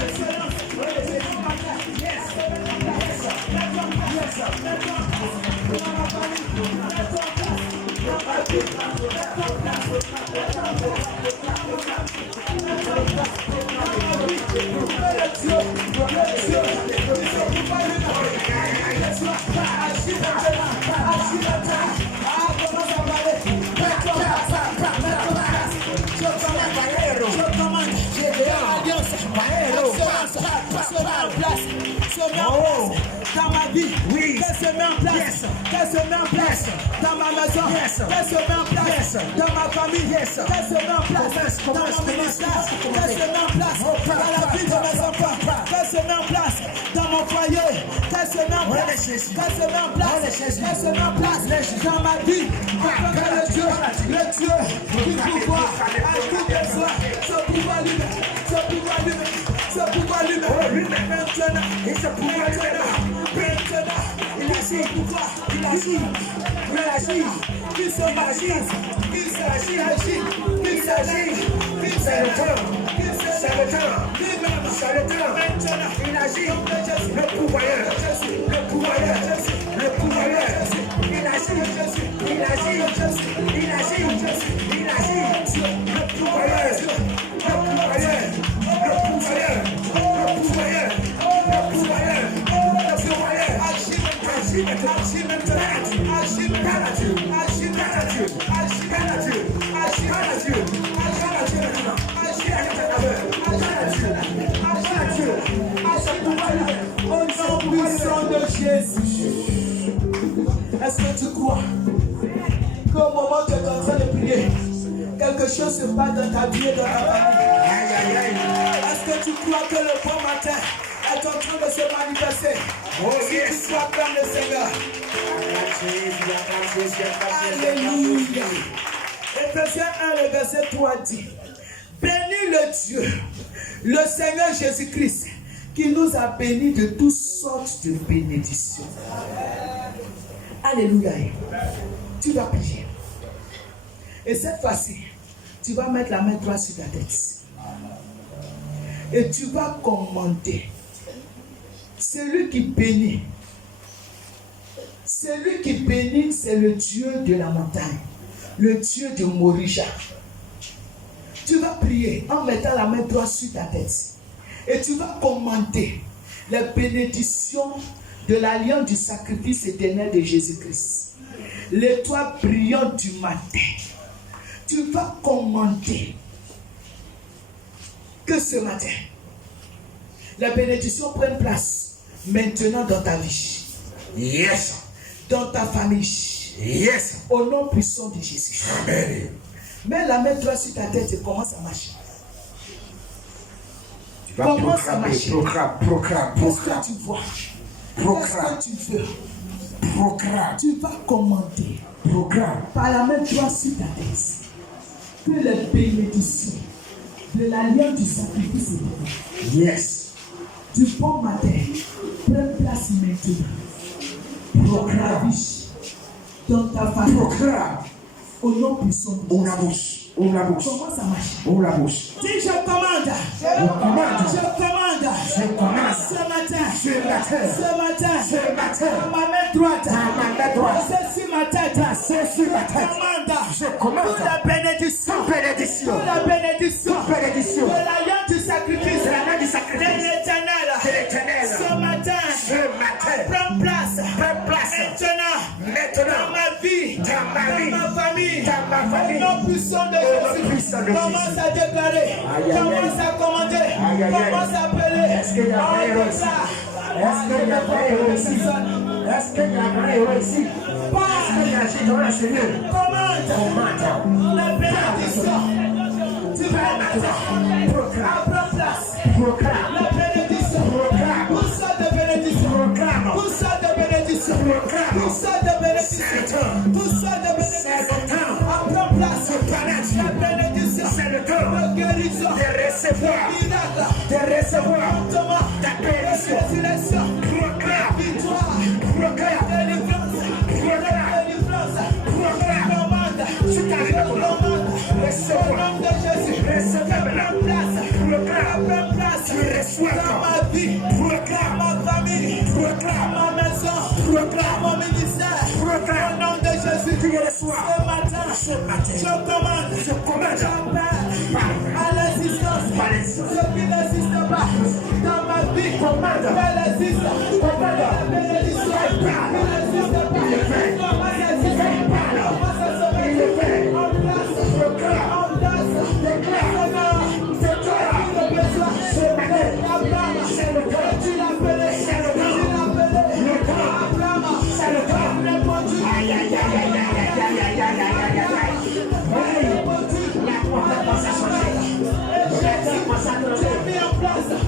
matin, Agis Dans ma vie, qu'elle se met en place, qu'elle se met en place dans ma maison, qu'elle se met en place dans ma famille, qu'elle se met en place dans mon ministère, qu'elle se met en place dans la vie de mes enfants, qu'elle se met en place dans mon foyer, qu'elle se met en place, qu'elle se met en place, qu'elle se met en place dans ma vie, afin que le Dieu qui pouvoir à tout besoin, ce pouvoir lui-même, ce pouvoir lui-même, ce pouvoir lui-même, maintenant, et ce pouvoir maintenant, il agit, il agit, il agit, il s'agit, il s'agit, il s'agit, c'est le temps, c'est le temps, c'est le temps, il agit, le pouvoir, le pouvoir, le pouvoir, il agit, il agit, il agit, il agit, le pouvoir, le pouvoir, le pouvoir, est-ce que tu crois qu'au moment où tu es en train de prier, quelque chose se passe dans ta vie et dans ta famille? Est-ce que tu crois que le bon matin est en train de se manifester? Si tu crois comme le Seigneur. Alléluia. Éphésiens 1, le verset 3 dit: bénis le Dieu, le Seigneur Jésus-Christ, qui nous a bénis de toutes sortes de bénédictions. Alléluia. Tu vas prier. Et cette fois-ci, tu vas mettre la main droite sur ta tête. Et tu vas commander. Celui qui bénit, c'est le Dieu de la montagne, le Dieu de Morija. Tu vas prier en mettant la main droite sur ta tête. Et tu vas commander les bénédictions de l'alliance du sacrifice éternel de Jésus-Christ. L'étoile brillante du matin. Tu vas commander que ce matin, les bénédictions prennent place maintenant dans ta vie. Yes. Dans ta famille. Yes. Au nom puissant de Jésus. Amen. Mets la main droite sur ta tête et commence à marcher. Tu vas proclamer. Qu'est-ce que tu vois? Qu'est-ce que tu veux? Tu vas commander par la main droite sur ta tête que les bénédictions de l'alliance du sacrifice éternel, yes, du bon matin, prennent place maintenant. Proclame dans ta famille. Au nom puissant de Jésus. Comment ça marche? Dis je commande. Ce matin. Dans ma main droite. C'est sur ma tête. Je commande. Pour la bénédiction. De l'alliance du sacrifice. De l'éternel. Ce matin. Prends place. Maintenant. Dans ma vie. Dans ma famille. Au nom puissant de Jésus. Commence à déclarer. Commence à commander. Commence à appeler. Est-ce qu'il y a réussi? Commande. La bénédiction. Tu vas mettre. Prends place. La bénédiction. Pour ça de bénédiction. Pour ça de bénédiction. Pour ça de bénédiction. Pour ça de bénédiction. Prends place. La bénédiction. C'est le temps de guérison. De recevoir ta bénédiction. Résurrection. Victoire. Délivrance. Commande. Au nom de Jésus. Prends place. Dans ma vie. Dans ma famille. Dans ma maison. Dans mon ministère. Au nom de Jésus. Ce matin. Je commande. J'appelle à l'existence. Ceux qui n'existent pas dans ma vie. Elle existe. La bénédiction. Elle n'existe pas.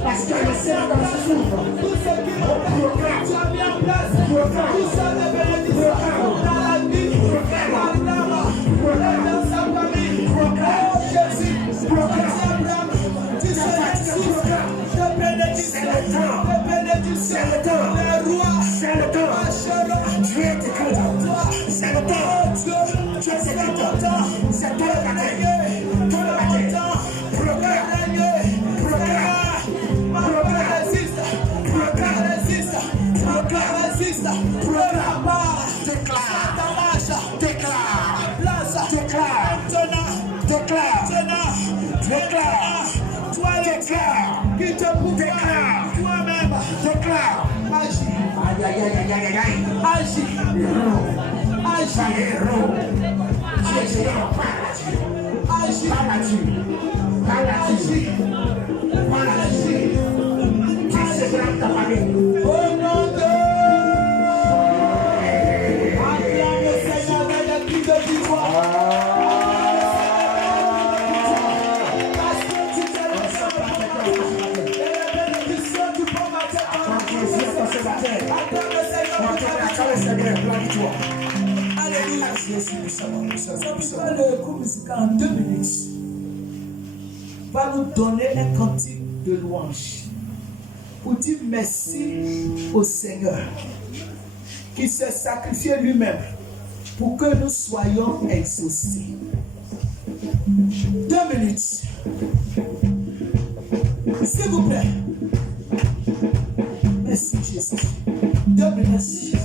Parce que le Seigneur dans ce souffle, tout ce qui proclame, tu as mis en place, tout ça de bénédiction dans la vie, dans sa famille, Jésus, tu seras source de bénédiction, le roi, Dieu est déclaré, c'est le temps, Dieu c'est le temps, c'est toi le matin, déclare, toi qui te déclare, toi-même, déclare, agis, agis, au nom de acclame le Seigneur avec le cri de victoire. Alléluia. Le groupe musical en 2 minutes va nous donner un cantique de louange pour dire merci au Seigneur qui s'est sacrifié lui-même pour que nous soyons exaucés. 2 minutes. S'il vous plaît. Merci Jésus. 2 minutes.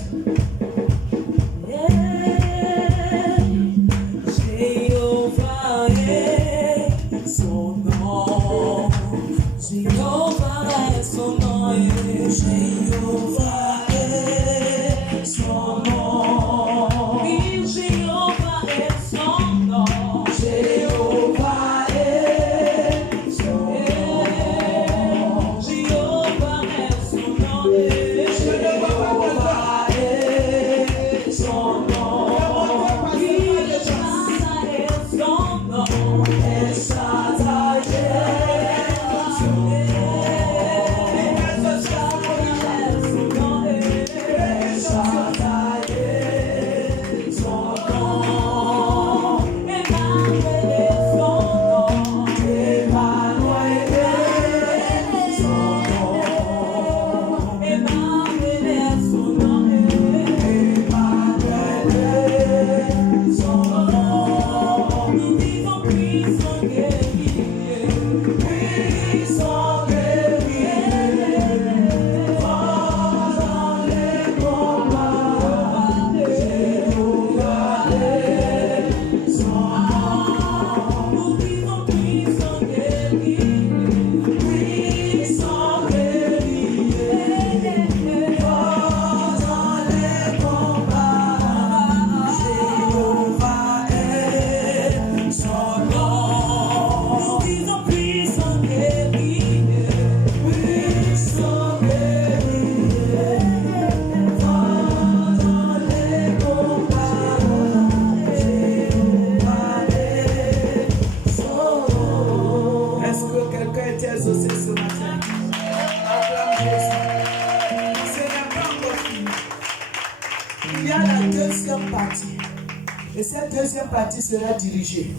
Et cette deuxième partie sera dirigée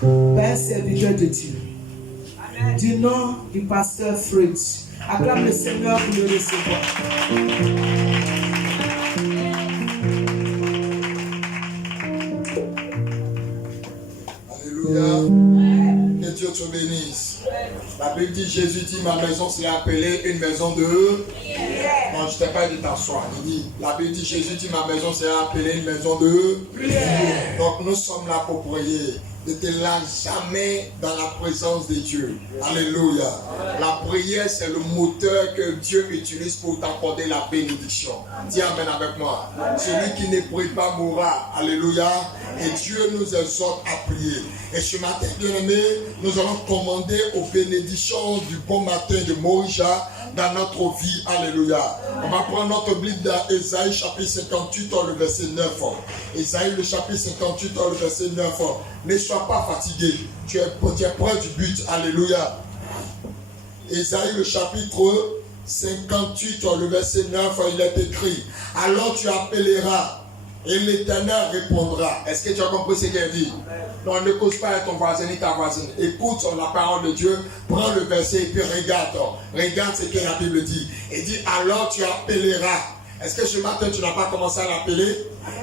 par un serviteur de Dieu. Amen. Du nom du pasteur Fritz. Acclame le Seigneur pour le recevoir. Alléluia. Que Dieu te bénisse. La Bible dit, Jésus dit, ma maison sera appelée une maison de... Non, je ne t'ai pas dit t'asseoir. Il dit, la Bible dit, Jésus dit, ma maison sera appelée une maison de... Donc nous sommes là pour prier. Ne te lâche jamais dans la présence de Dieu. Alléluia. La prière, c'est le moteur que Dieu utilise pour t'accorder la bénédiction. Dis amen avec moi. Celui qui ne prie pas mourra. Alléluia. Et Dieu nous exhorte à prier. Et ce matin, bien-aimé, nous allons commander aux bénédictions du bon matin de Morija dans notre vie. Alléluia. On va prendre notre Bible dans Ésaïe chapitre 58, le verset 9. Ésaïe le chapitre 58, le verset 9. Ne sois pas fatigué. Tu es près du but. Alléluia. Ésaïe le chapitre 58, le verset 9, il est écrit. Alors tu appelleras et l'Éternel répondra. Est-ce que tu as compris ce qu'il dit? Non, ne cause pas avec ton voisin ni ta voisine. Écoute la parole de Dieu, prends le verset et puis regarde. Regarde ce que la Bible dit. Il dit, alors tu appelleras. Est-ce que ce matin tu n'as pas commencé à l'appeler?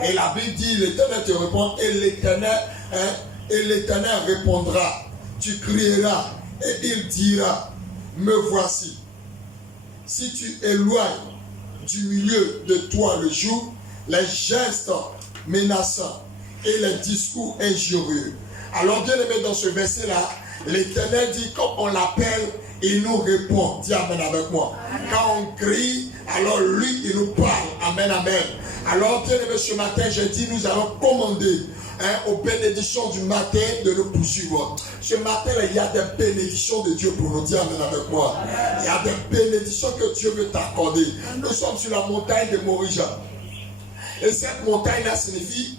Et la Bible dit, l'Éternel te répond et l'Éternel répondra. Tu crieras et il dira, me voici. Si tu éloignes du milieu de toi le jour, les gestes menaçants et les discours injurieux. Alors bien aimé, dans ce verset-là, l'Éternel dit, quand on l'appelle, il nous répond. Dis amen avec moi. Quand on crie, alors lui, il nous parle. Amen, amen. Alors bien aimé, ce matin, j'ai dit, nous allons commander aux bénédictions du matin de nous poursuivre. Ce matin, il y a des bénédictions de Dieu pour nous. Dire amen avec moi. Il y a des bénédictions que Dieu veut t'accorder. Nous sommes sur la montagne de Morija. Et cette montagne-là signifie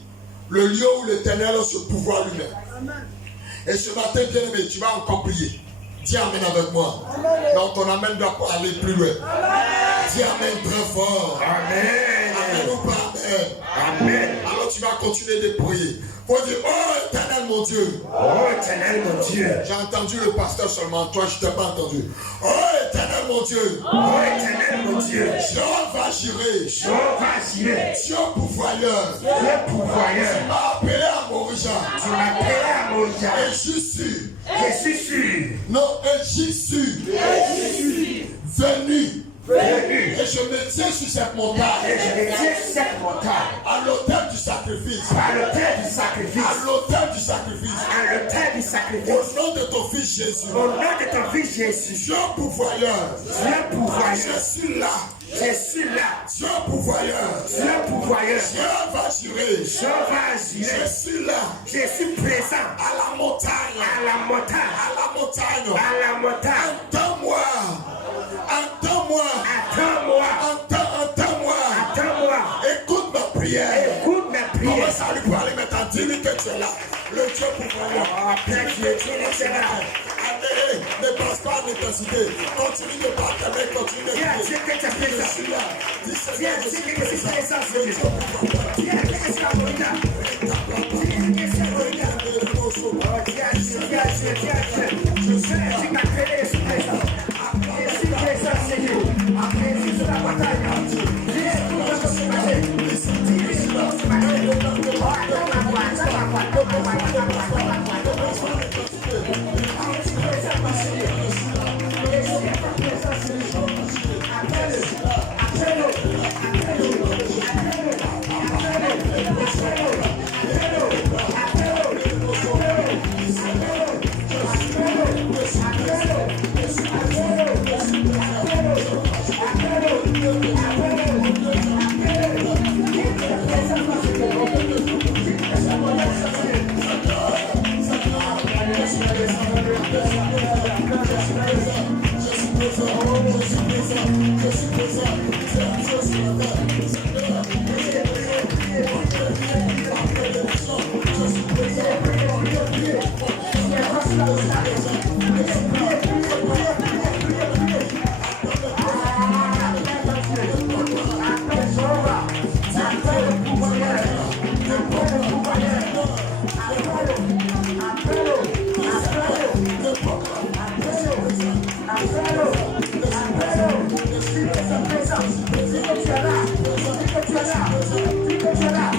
le lieu où l'Éternel a ce pouvoir lui-même. Et ce matin, bien aimé, tu vas encore prier. Dis amen avec moi. Donc ton amen doit pas aller plus loin. Dis amen très fort. Amen. Amen ou pas amen. Amen. Alors tu vas continuer de prier. Faut dire, oh Éternel mon Dieu. Oh Éternel mon Dieu. J'ai entendu le pasteur seulement, toi je t'ai pas entendu. Oh Éternel mon Dieu. Oh Éternel mon Dieu. Jéhovah Jireh. Jéhovah Jireh. Dieu pourvoyeur. Dieu pourvoyeur. Tu m'as appelé à Morija. Tu m'as appelé à Morija. Et je suis. Je suis sûr. Non, et j'y suis. Venu. Et je me tiens sur cette montagne. Et je me tiens sur cette montagne. À l'autel du sacrifice. À l'autel du sacrifice. À l'autel du sacrifice. À l'autel du sacrifice. Au nom de ton fils Jésus. Au nom de ton fils Jésus. Dieu pourvoyeur. Dieu pourvoyeur. Je suis là. Je suis là. Dieu pourvoyeur. Dieu pourvoyeur. Jéhovah Jireh. Jéhovah Jireh. Je suis là. Je suis présent. À la montagne. À la montagne. À la montagne. À la montagne. Entends-moi. Entends-moi. Attends-moi. Entends-moi. Attends-moi. Écoute ma prière. Écoute ma prière. Commence à lui parler maintenant. Dis-lui que tu es là. Le Dieu pourvoyeur. Après tu es là. Allez, ne passe pas en intensité. Continue de parler, continue de prier. Je suis là. Dis Seigneur, je suis présent. Dis que tu es là.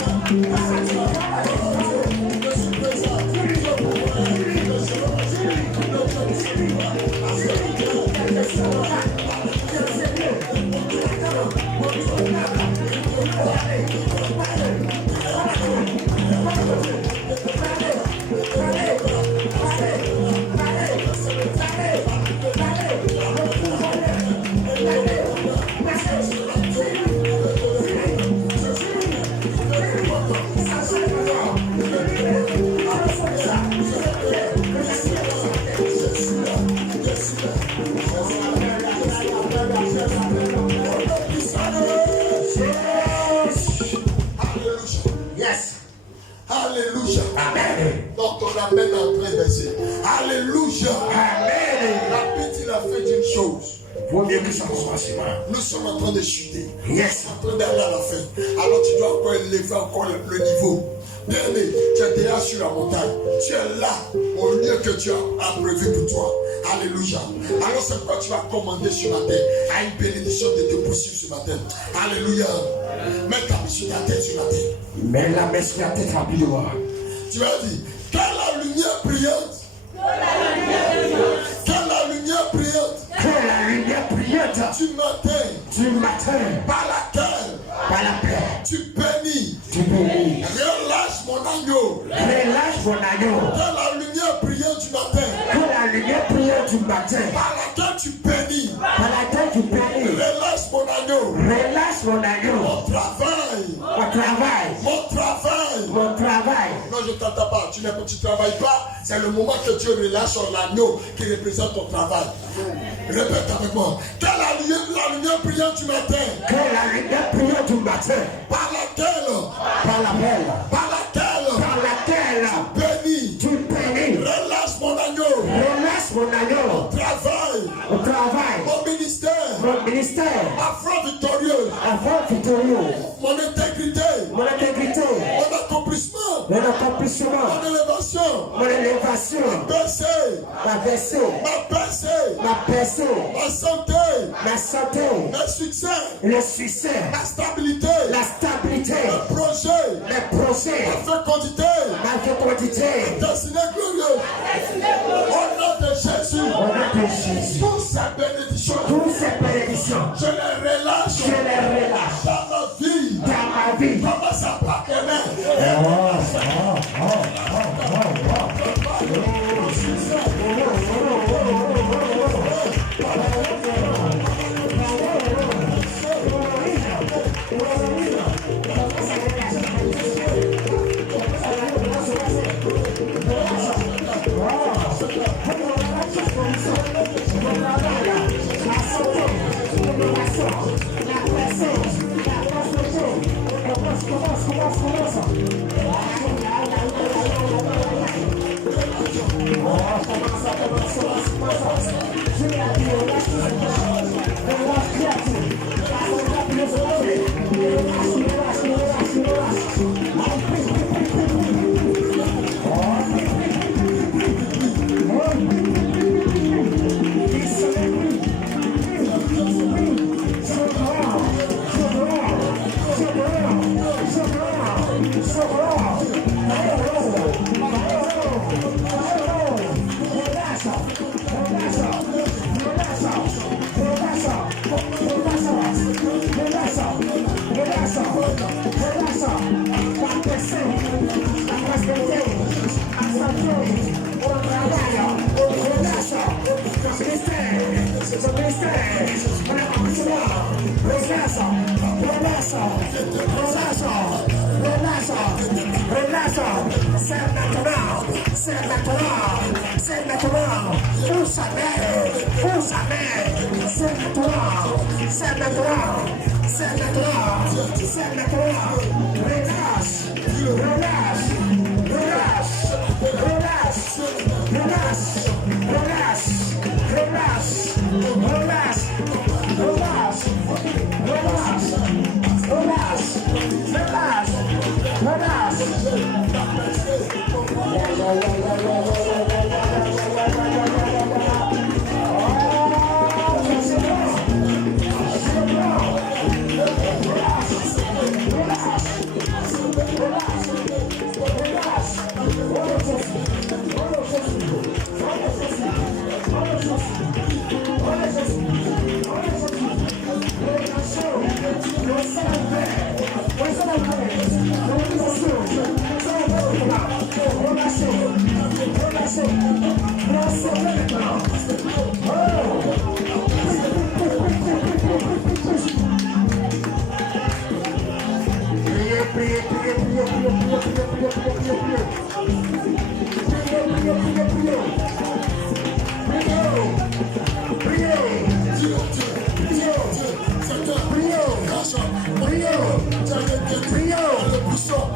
Yes. Alléluia. Amen. Donc ton amen est en train de baisser. Alléluia. Amen. La petite a fait une chose. Vaut mieux que ça soit ainsi. Nous sommes en train de chuter. Yes. En train d'aller à la fin. Alors tu dois encore élever encore le niveau. Bien-aimé, tu es déjà sur la montagne. Tu es là, au lieu que tu as prévu pour toi. Alléluia. Alors c'est pourquoi tu vas commander ce matin à une bénédiction de te poursuivre ce matin. Alléluia. Mets ta main sur ta tête ce matin. Mets la main sur la tête rapidement. Tu vas dire, quand la lumière brillante. Quand la lumière brillante. Que la lumière brillante Du matin. Par laquelle. Tu bénis. Relâche mon agneau. Relâche mon agneau. Quand la lumière brillante du matin. Que la lumière brillante du matin. Par laquelle tu bénis. Par laquelle tu bénis. Relâche mon agneau. Relâche mon agneau. Mon travail. Mon travail. Mon travail. Mon travail. Non, je ne t'entends pas. Tu ne travailles pas. C'est le moment que Dieu relâche l'agneau qui représente ton travail. Répète avec moi. Quand la lumière brillante du matin. Que la lumière brillante du matin. Par laquelle. Par laquelle. Bénis. Tu bénis. Relâche mon agneau. Relâche mon agneau. Mon travail. Mon ministère. Ma foi victorieuse. Mon intégrité. Mon accomplissement. Mon élévation. Ma personne. Ma santé. Mes succès. Le succès. La stabilité. Les projets. Ma fécondité. Destinée glorieuse. Au nom de Jésus. Toutes ces bénédictions. Je les relâche. Dans ma vie. Comment ça part, C'est naturel. Vous savez. C'est naturel.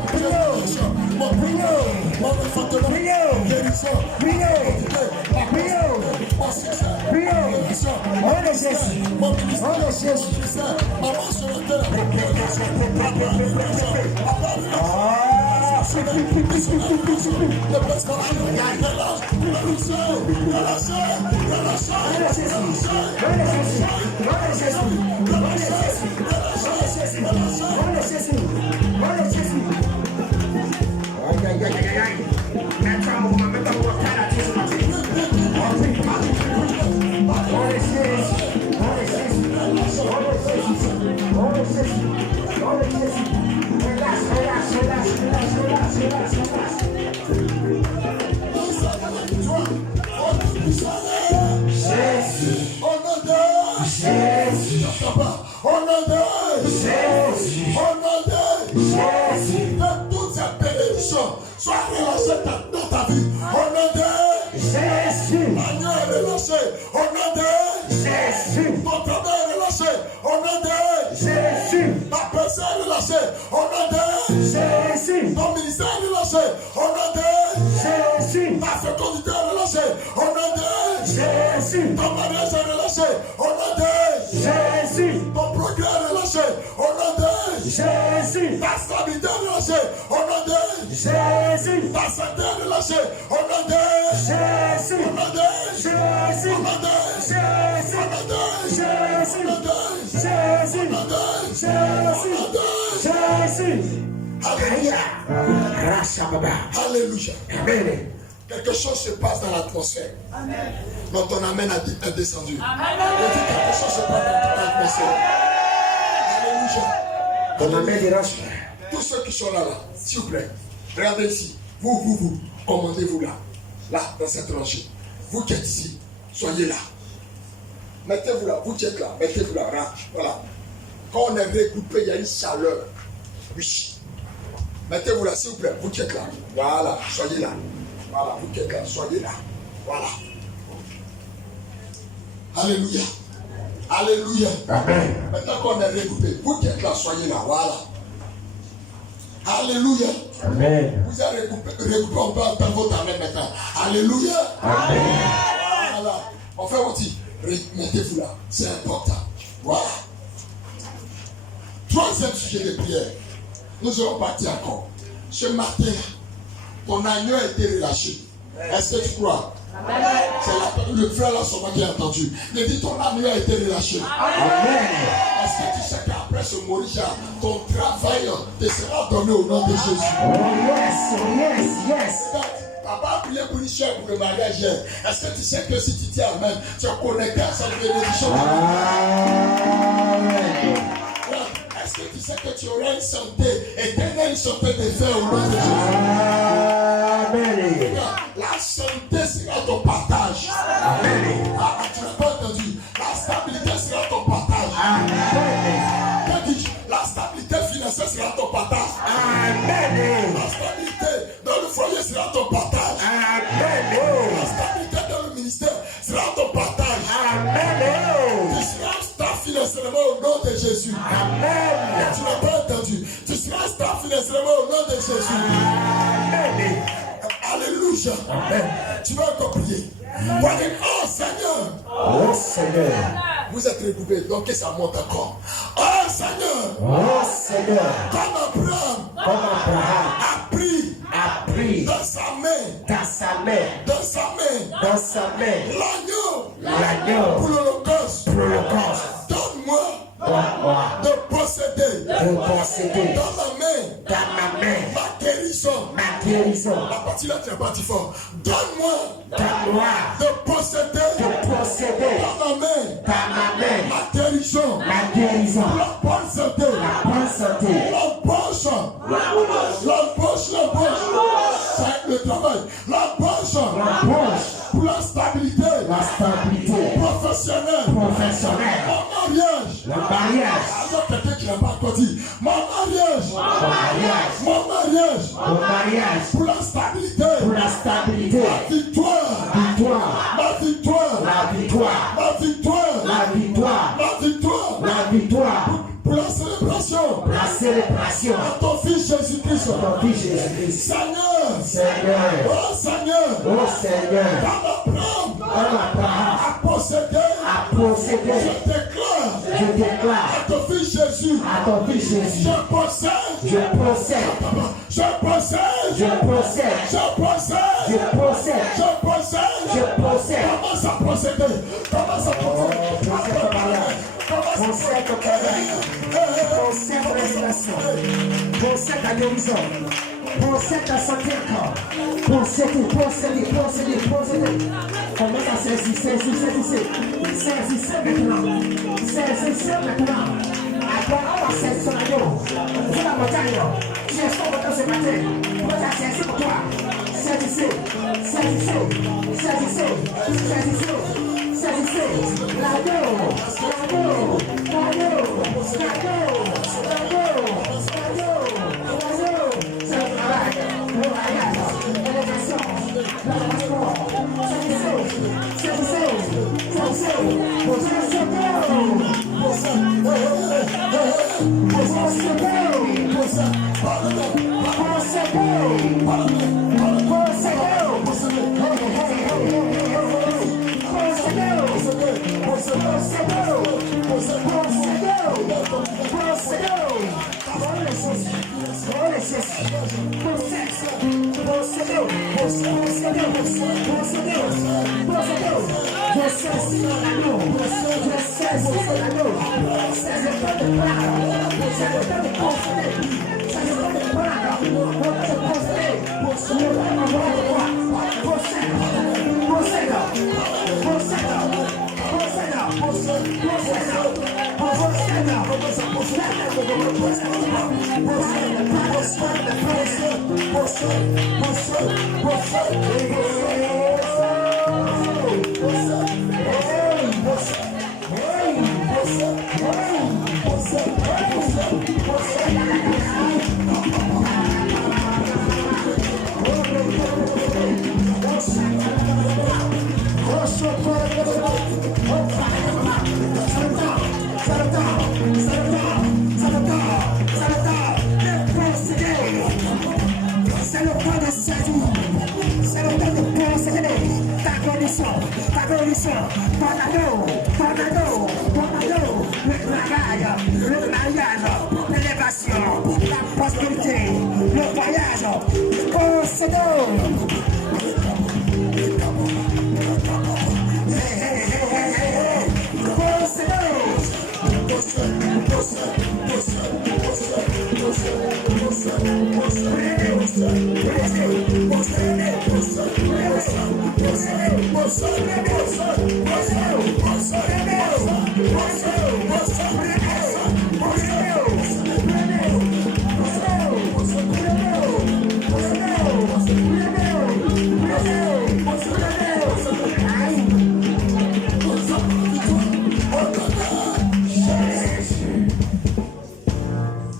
Prions. Alléluia. Amen. Quelque chose se passe dans l'atmosphère. Quand ton amen a descendu. Quelque chose se passe dans l'atmosphère. Alléluia. Ton amen dérange. Tous ceux qui sont là, s'il vous plaît, regardez ici. Vous, commandez-vous là. Là, dans cette rangée. Vous qui êtes ici, soyez là. Mettez-vous là, vous qui êtes là, mettez-vous là. Voilà. Quand on est regroupé, il y a une chaleur. Oui. Mettez-vous là, s'il vous plaît, vous qui êtes là. Voilà, soyez là. Voilà, vous qui êtes là, soyez là. Voilà. Alléluia. Alléluia. Amen. Maintenant qu'on est regroupé, vous qui êtes là, soyez là. Voilà. Alléluia. Amen. Vous êtes regroupé, on peut entendre votre amen maintenant. Alléluia. Amen. Voilà. On fait aussi. Mettez-vous là. C'est important. Voilà. Troisième sujet de prière. Nous allons partir encore. Ce matin, ton agneau a été relâché. Est-ce que tu crois? C'est le frère là, son qui a entendu. Il dit ton agneau a été relâché. Amen. Est-ce que tu sais qu'après ce Morisha, ton travail te sera donné au nom de Jésus? Oh yes. Papa a prié pour une chère pour le mariage. Est-ce que tu sais que si tu dis Amen, tu es connecté à cette bénédiction? Amen. Est-ce que tu sais que tu auras une santé éternelle, une santé de fer au nom de Jésus? Amen. La santé sera ton partage. Amen. Ah, tu n'as pas entendu. La stabilité sera ton partage. Amen. La stabilité financière sera ton partage. Amen. La stabilité dans le foyer sera ton partage. Amen. La stabilité dans le ministère sera ton partage. Amen. Tu seras stable financièrement au nom de Jésus. Amen. Tu n'as pas entendu. Tu seras stable financièrement au nom de Jésus. Amen. Alléluia. Amen. Tu vas encore prier. Voyez, oh Seigneur. Oh Seigneur. Vous êtes regroupés, donc que ça monte encore. Oh Seigneur. Oh Seigneur. Comme Abraham a pris dans sa main l'agneau pour l'holocauste. Donne-moi de posséder dans ma main ma guérison. La partie là, tu n'as pas dit fort. Donne-moi de posséder dans ma main ma guérison. La bonne santé. L'embauche. C'est le travail. L'embauche. Pour la stabilité professionnelle. Mon mariage. Alors quelqu'un qui n'a pas encore dit. Mon mariage. Pour la stabilité. La victoire. Pour la célébration. révélation. À ton Fils Jésus-Christ. À ton Fils Jésus-Christ. Seigneur. Seigneur. Oh Seigneur. Oh Seigneur. À posséder. À posséder. Je déclare. Je déclare. À ton Fils Jésus. À ton Fils Jésus. Je possède. Je possède. Je possède. Je possède. Je possède. Je possède. Je possède. Je possède. Commence à posséder. Commence à posséder. Possède ton travail. Possède ta révélation. Possède ta guérison. Possède ta santé encore. Possédez. Commence à saisir maintenant. Saisissez maintenant. Après, on va saisir son agneau. C'est la montagne. J'ai son bouton ce matin. Pour ta saisir pour toi. Saisissez.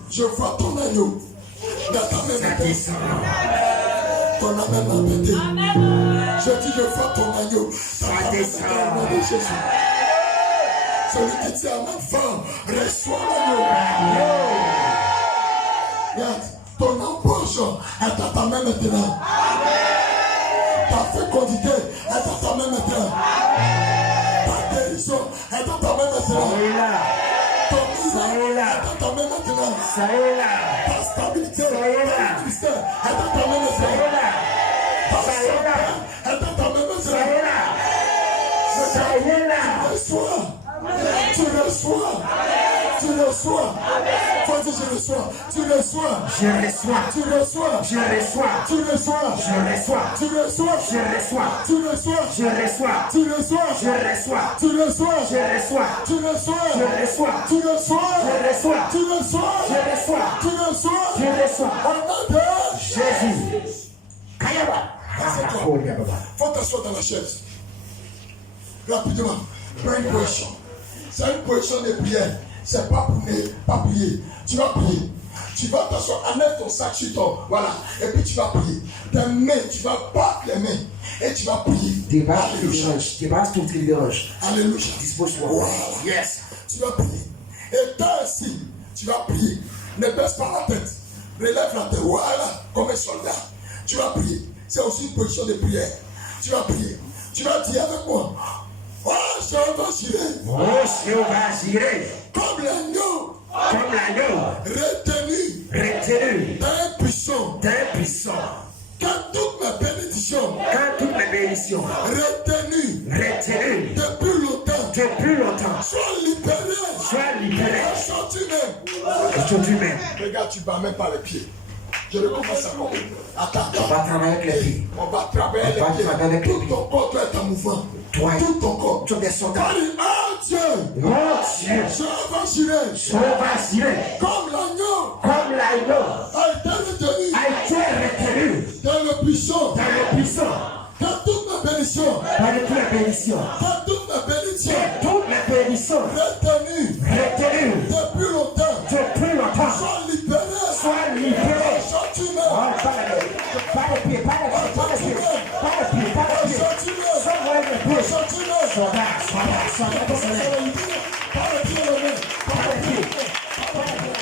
Je vois ton agneau dans ta main. Ton amène m'a pété. Je dis, je vois ton agneau dans ta main de Jésus. Celui qui dit à ma femme, reçois l'agneau. Regarde, ton embauche est à ta main maintenant. Ta fécondité est à ta main maintenant. Ta guérison est à ta main maintenant. Ta main maintenant. Ta stabilité, ta ministère est à ta main maintenant. Ta santé est à ta main maintenant. Tu reçois. Tu reçois. Faut dire je reçois. Tu reçois. Je reçois. Tu reçois. Je reçois. Tu reçois. Je reçois. Tu reçois. Je reçois. Tu reçois. Je reçois. Tu reçois. Je reçois. Tu reçois. Je reçois. Tu reçois. Je reçois. Tu reçois. Je reçois. Tu reçois. Je reçois. Tu reçois. Je reçois. Au nom de Jésus. Kayaba. faut t'asseoir dans la chaise. Rapidement. Prends une position. C'est une position de prière. C'est pas prier. Tu vas prier. Tu vas t'asseoir, enlève ton sac sur toi. Voilà. Et puis tu vas prier. Tes mains, tu vas battre les mains. Et tu vas prier. Débarrasse tout change. Débarrasse tout qui dérange. Alléluia. Dispose-toi. Voilà. Yes. Tu vas prier. Et toi aussi, tu vas prier. Ne baisse pas la tête. Relève la tête. Voilà, comme un soldat. Tu vas prier. C'est aussi une position de prière. Tu vas prier. Tu vas dire avec moi. Oh, Jéhovah Jireh. Oh, Jéhovah Jireh. Comme l'agneau. Comme l'agneau. Retenu. Retenu. D'un puissant. D'un puissant. Quand toutes mes bénédictions. Quand toutes mes bénédictions. Retenu. Retenu. Depuis longtemps. Depuis longtemps. Sois libéré. Sois libéré. Aujourd'hui même. Aujourd'hui même. Regarde, tu ne bats même pas les pieds. Je recommence encore. Attends. On va travailler avec les pieds. On va travailler les pieds. Tout ton corps doit être en mouvement. Toi, tout ton corps. Tu es des soldats. Oh Dieu. Oh Dieu. Jéhovah Jireh. Jéhovah Jireh. Comme l'agneau. Comme l'agneau. A été retenu. A été retenu. Dans le puissant. Dans le puissant. Quand toutes mes bénédictions. Dans toutes les bénédictions. Quand toutes mes bénédictions. Toutes les bénédictions. Retenu. Retenu. Depuis longtemps. Depuis longtemps. Sois libéré. Sois libéré. Aujourd'hui même. Pas les pieds, pas les pieds, pas les pieds, pas les pieds, pas les pieds. Aujourd'hui même. Sois les pieds. Aujourd'hui même. Sois Pas les pieds, le même. pas les pieds.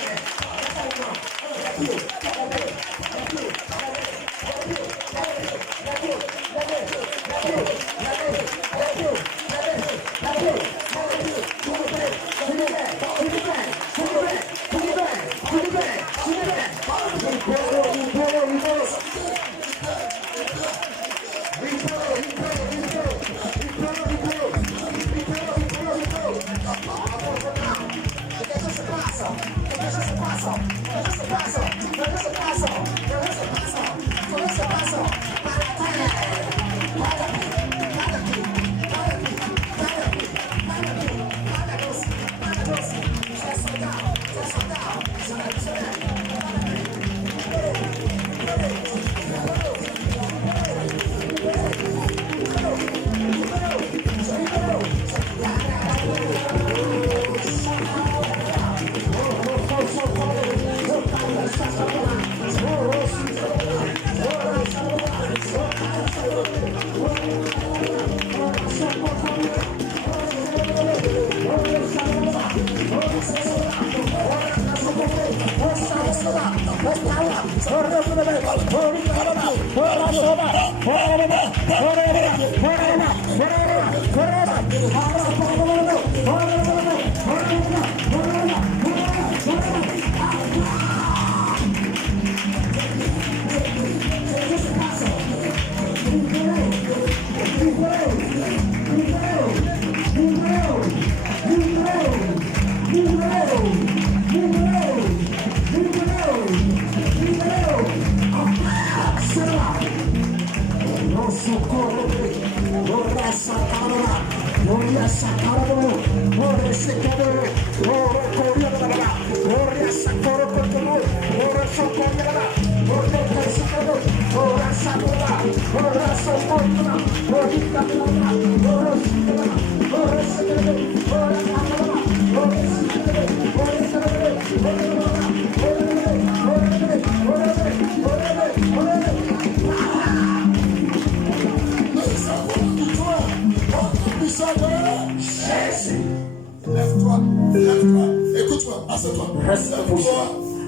Lève-toi, lève-toi. Écoute-moi, assieds-toi. Lève-toi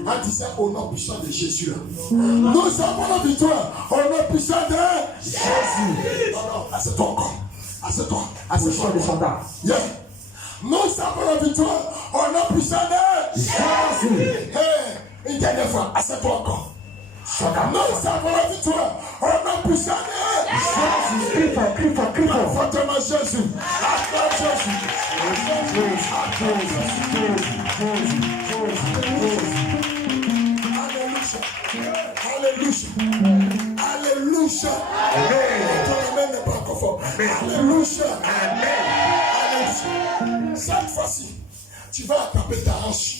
en disant au nom puissant de Jésus. Nous avons la victoire au nom puissant de Jésus. Non, assieds-toi encore. Assieds-toi. Assieds-toi des soldats. Yeah. Nous avons la victoire au nom puissant de Jésus. Hey, une dernière fois, assieds-toi encore. Nous avons la victoire au nom puissant de Jésus. Crie fort. Fortement Jésus. Acclame Jésus. Alléluia. Ton amen n'est pas encore fort. Alléluia. Amen. Cette fois-ci, tu vas attraper ta hanche.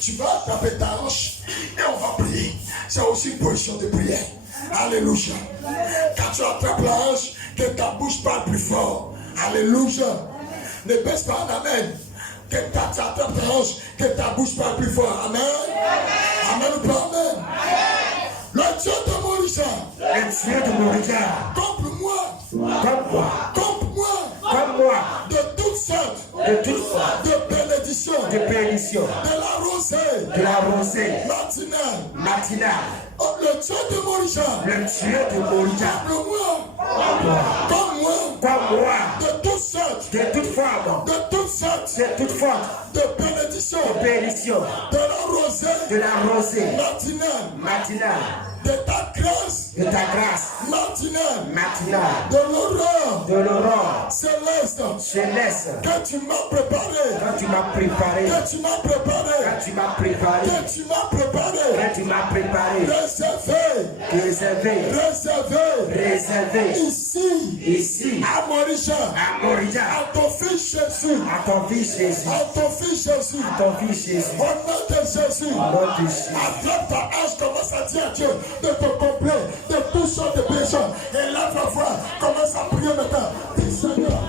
Tu vas attraper ta hanche et on va prier. C'est aussi une position de prière. Alléluia. Quand tu attrapes la hanche, que ta bouche parle plus fort. Alléluia. Ne baisse pas un amen. Que tu attrapes ta hanche, que ta bouche parle plus fort. Amen. Amen ou pas amen. Le Dieu de mon Richard. Le Dieu de mon Richard. Comble-moi. Comme moi. Comble-moi. Comme moi. De toutes sortes. de toute sorte de bénédiction, de bénédiction, de la rosée matinale, le Dieu de Morija, le Dieu de Morija, comme moi, de toutes sortes, de toute forme, de toute forme, de bénédiction, de la rosée matinale, de ta grâce, matinale, de l'aurore céleste, que tu m'as préparé, réservé ici à Morija, à ton fils Jésus, au nom de Jésus, attrape ta hache, commence à dire à Dieu de te combler de toutes sortes de péchés. Et là, ta voix, commence à prier maintenant. Dis Seigneur,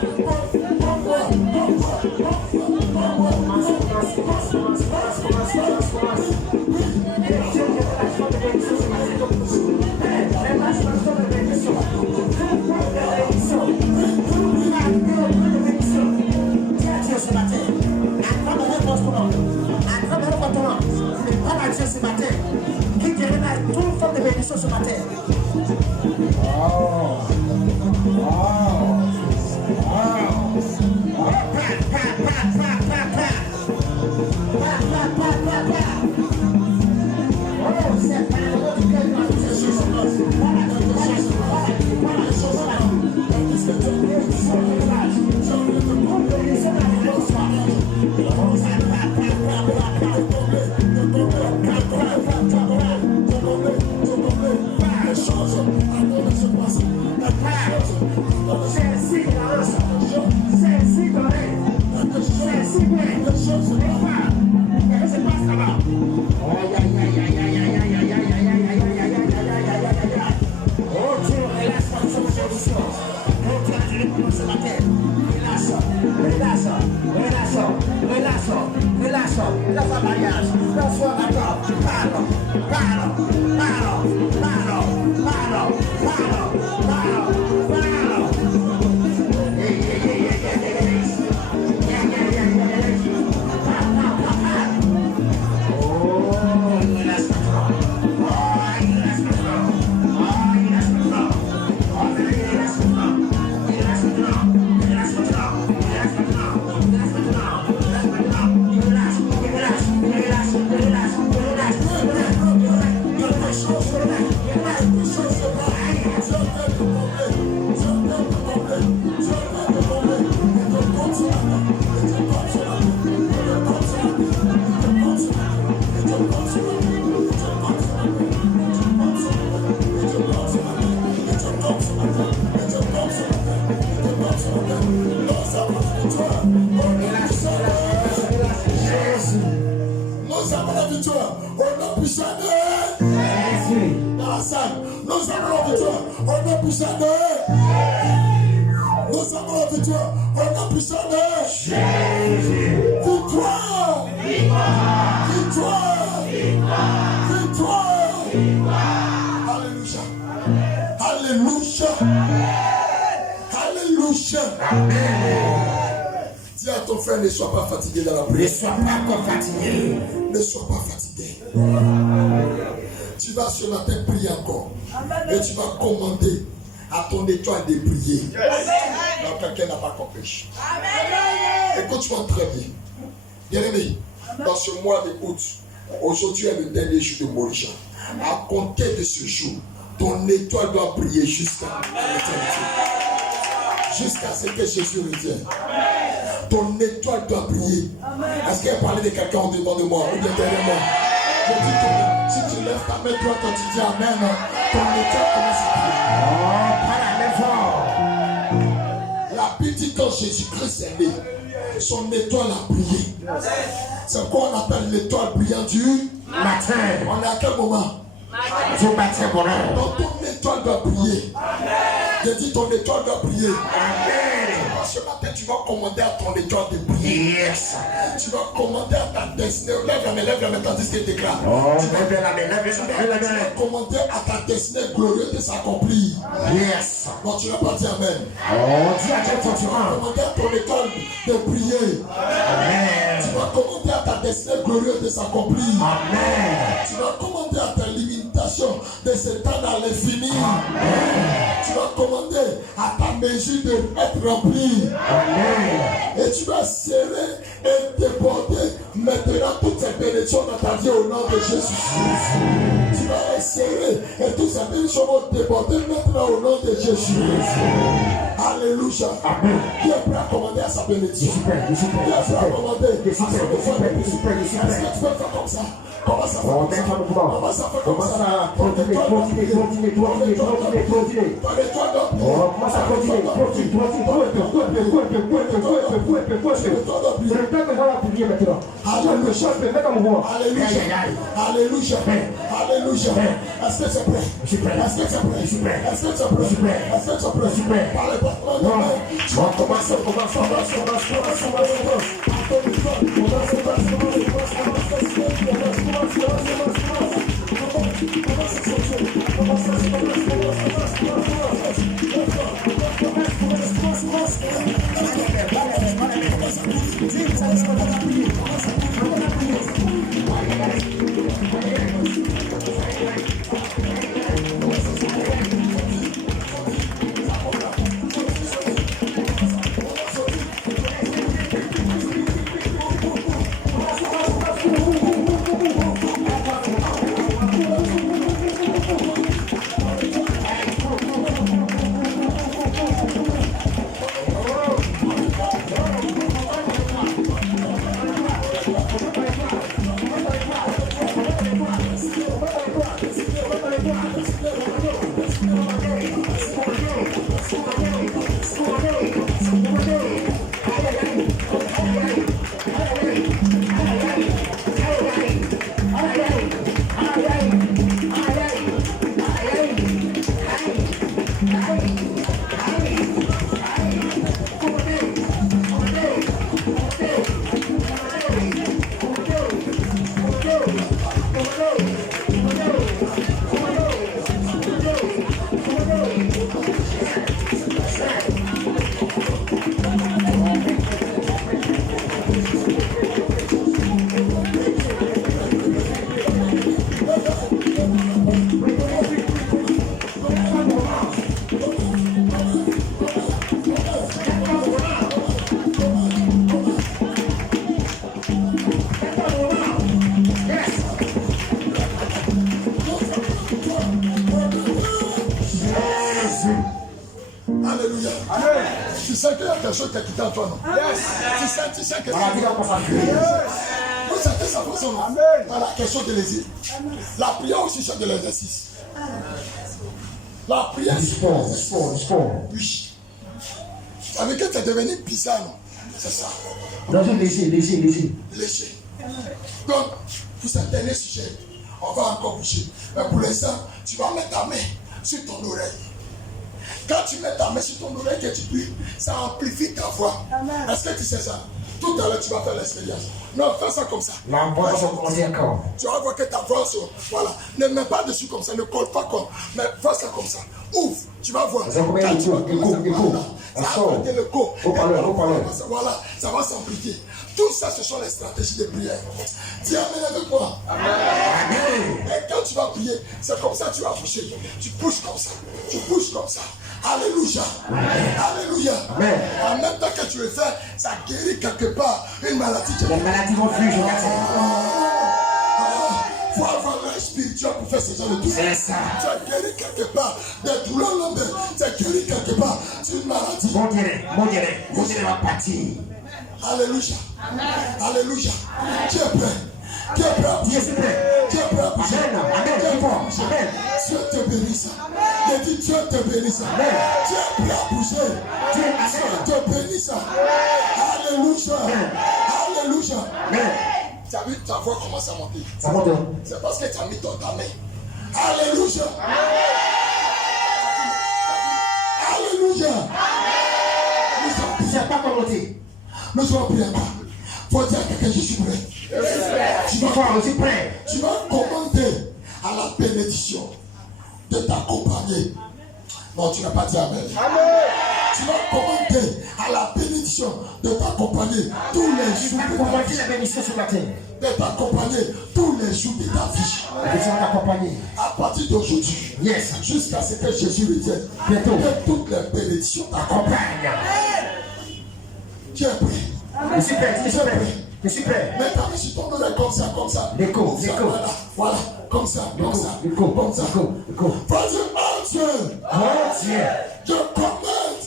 ce matin, qui délivre toute forme de bénédiction ce matin. Dis à ton frère, ne sois pas fatigué dans la prière. Ne sois pas fatigué. Tu vas ce matin prier encore. Et tu vas commander à ton étoile de prier. Donc quelqu'un n'a pas compris. Écoute-moi très bien. Bien-aimé, dans ce mois d'août, aujourd'hui est le dernier jour de Morija. À compter de ce jour, ton étoile doit briller jusqu'à l'éternité. Jusqu'à ce que Jésus revienne. Ton étoile doit briller. Est-ce qu'il y a parlé de quelqu'un en devant de moi ou bien derrière moi? Je dis que si tu lèves ta main droite, tu dis Amen. Ton étoile commence à briller. La Bible dit quand Jésus-Christ est né, son étoile a brillé. C'est quoi on appelle l'étoile brillante du matin. On est à quel moment? Du matin, bonheur. Donc ton étoile doit briller. J'ai dit ton étoile doit briller. Amen. Ce matin, tu vas commander à ton étoile de briller. Yes. Tu vas commander à ta destinée. Lève la main, tandis qu'il déclare. Oh, Tu vas commander à ta destinée glorieuse de s'accomplir. Yes. Non, tu n'as pas dit amen. Oh, dis à quel Tu vas commander à ton étoile de briller. Amen. Tu vas commander à ta destinée glorieuse de s'accomplir. Amen. Tu vas commander à ta limitation de s'étendre à l'infini. Tu vas commander à ta mesure d'être remplie. Amen. Et tu vas serrer et déborder maintenant toutes ces bénédictions dans ta vie au nom de Jésus. Tu vas serrer et toutes ces bénédictions vont déborder maintenant au nom de Jésus. Alléluia. Qui est prêt à commander à sa bénédiction? Qui est prêt à commander à son effort? Est-ce que tu peux faire comme ça? Commence à faire comme ça. Commence à faire comme ça. Continue. Alléluia. Alléluia. Est-ce que c'est prêt? Est-ce que c'est prêt? Est-ce que c'est prêt? Est-ce que c'est prêt? Parlez pas. Tu vas commencer. Alléluia. Amen. Tu sais qu'il y a quelque chose qui est quitté en toi, non? Yes. Tu sais que vous sentez sa façon, non? Amen. Voilà, quelque chose de l'exil. La prière aussi, c'est de l'exercice. La prière, c'est de l'exercice. Oui. Avec que tu es devenu bizarre, non? C'est ça. Léger. Donc, pour ce dernier sujet, on va encore bouger. Mais pour l'instant, tu vas mettre ta main sur ton oreille. Quand tu mets ta main sur ton oreille que tu pries, ça amplifie ta voix. Est-ce que tu sais ça? Tout à l'heure, tu vas faire l'expérience. Non, fais ça comme ça. La voix va commencer encore. Tu vas voir que ta voix, voilà. Ne mets pas dessus comme ça, ne colle pas comme. Mais fais ça comme ça. Ouvre, tu vas voir. Ça va commencer le go. Voilà, ça va s'amplifier. Tout ça, ce sont les stratégies de prière. Dis amen avec moi. Amen. Et quand tu vas prier, c'est comme ça que tu vas bouger. Tu pousses comme ça. Tu pousses comme ça. Alléluia. Alléluia. Amen. En même temps que tu le fais, ça guérit quelque part une maladie. Les maladies vont fuir, je vois ça. Il faut avoir l'œil spirituel pour faire ce genre de trucs. C'est ça. Tu as guéri quelque part des douleurs lombaires. Tu as guéri quelque part d'une maladie. Mon Dieu va partir. Alléluia. Alléluia. Qui est prêt? Qui est prêt à bouger? Qui est prêt à bouger? Amen. Dieu te bénisse. Je dis Dieu te bénisse. Qui est prêt à bouger? Dieu te bénisse. Alléluia. Alléluia. Tu as vu ta voix commence à monter. Ça monte. C'est parce que tu as mis ta main. Alléluia. Alléluia. pas commenter. Nous allons prier. Faut dire à quelqu'un, je suis prêt. Tu vas voir, je suis prêt. Tu vas commenter à la bénédiction de t'accompagner. Non, tu n'as pas dit amen. Tu vas commenter à la bénédiction de t'accompagner tous les jours. Tu vas commenter la bénédiction ce matin. De t'accompagner tous les jours de ta vie. Et tu vas t'accompagner. À partir d'aujourd'hui, Yes. jusqu'à ce que Jésus revienne, Bientôt. que toutes les bénédictions t'accompagnent. Tu es prêt? Je suis prêt, je suis prêt. Je suis prêt. Mais quand je tombe comme ça, comme ça. L'écho, Comme ça, l'écho. voilà, comme ça, comme ça. L'écho, Comme ça. l'écho. Vas-y, oh Dieu, Oh Dieu, je commande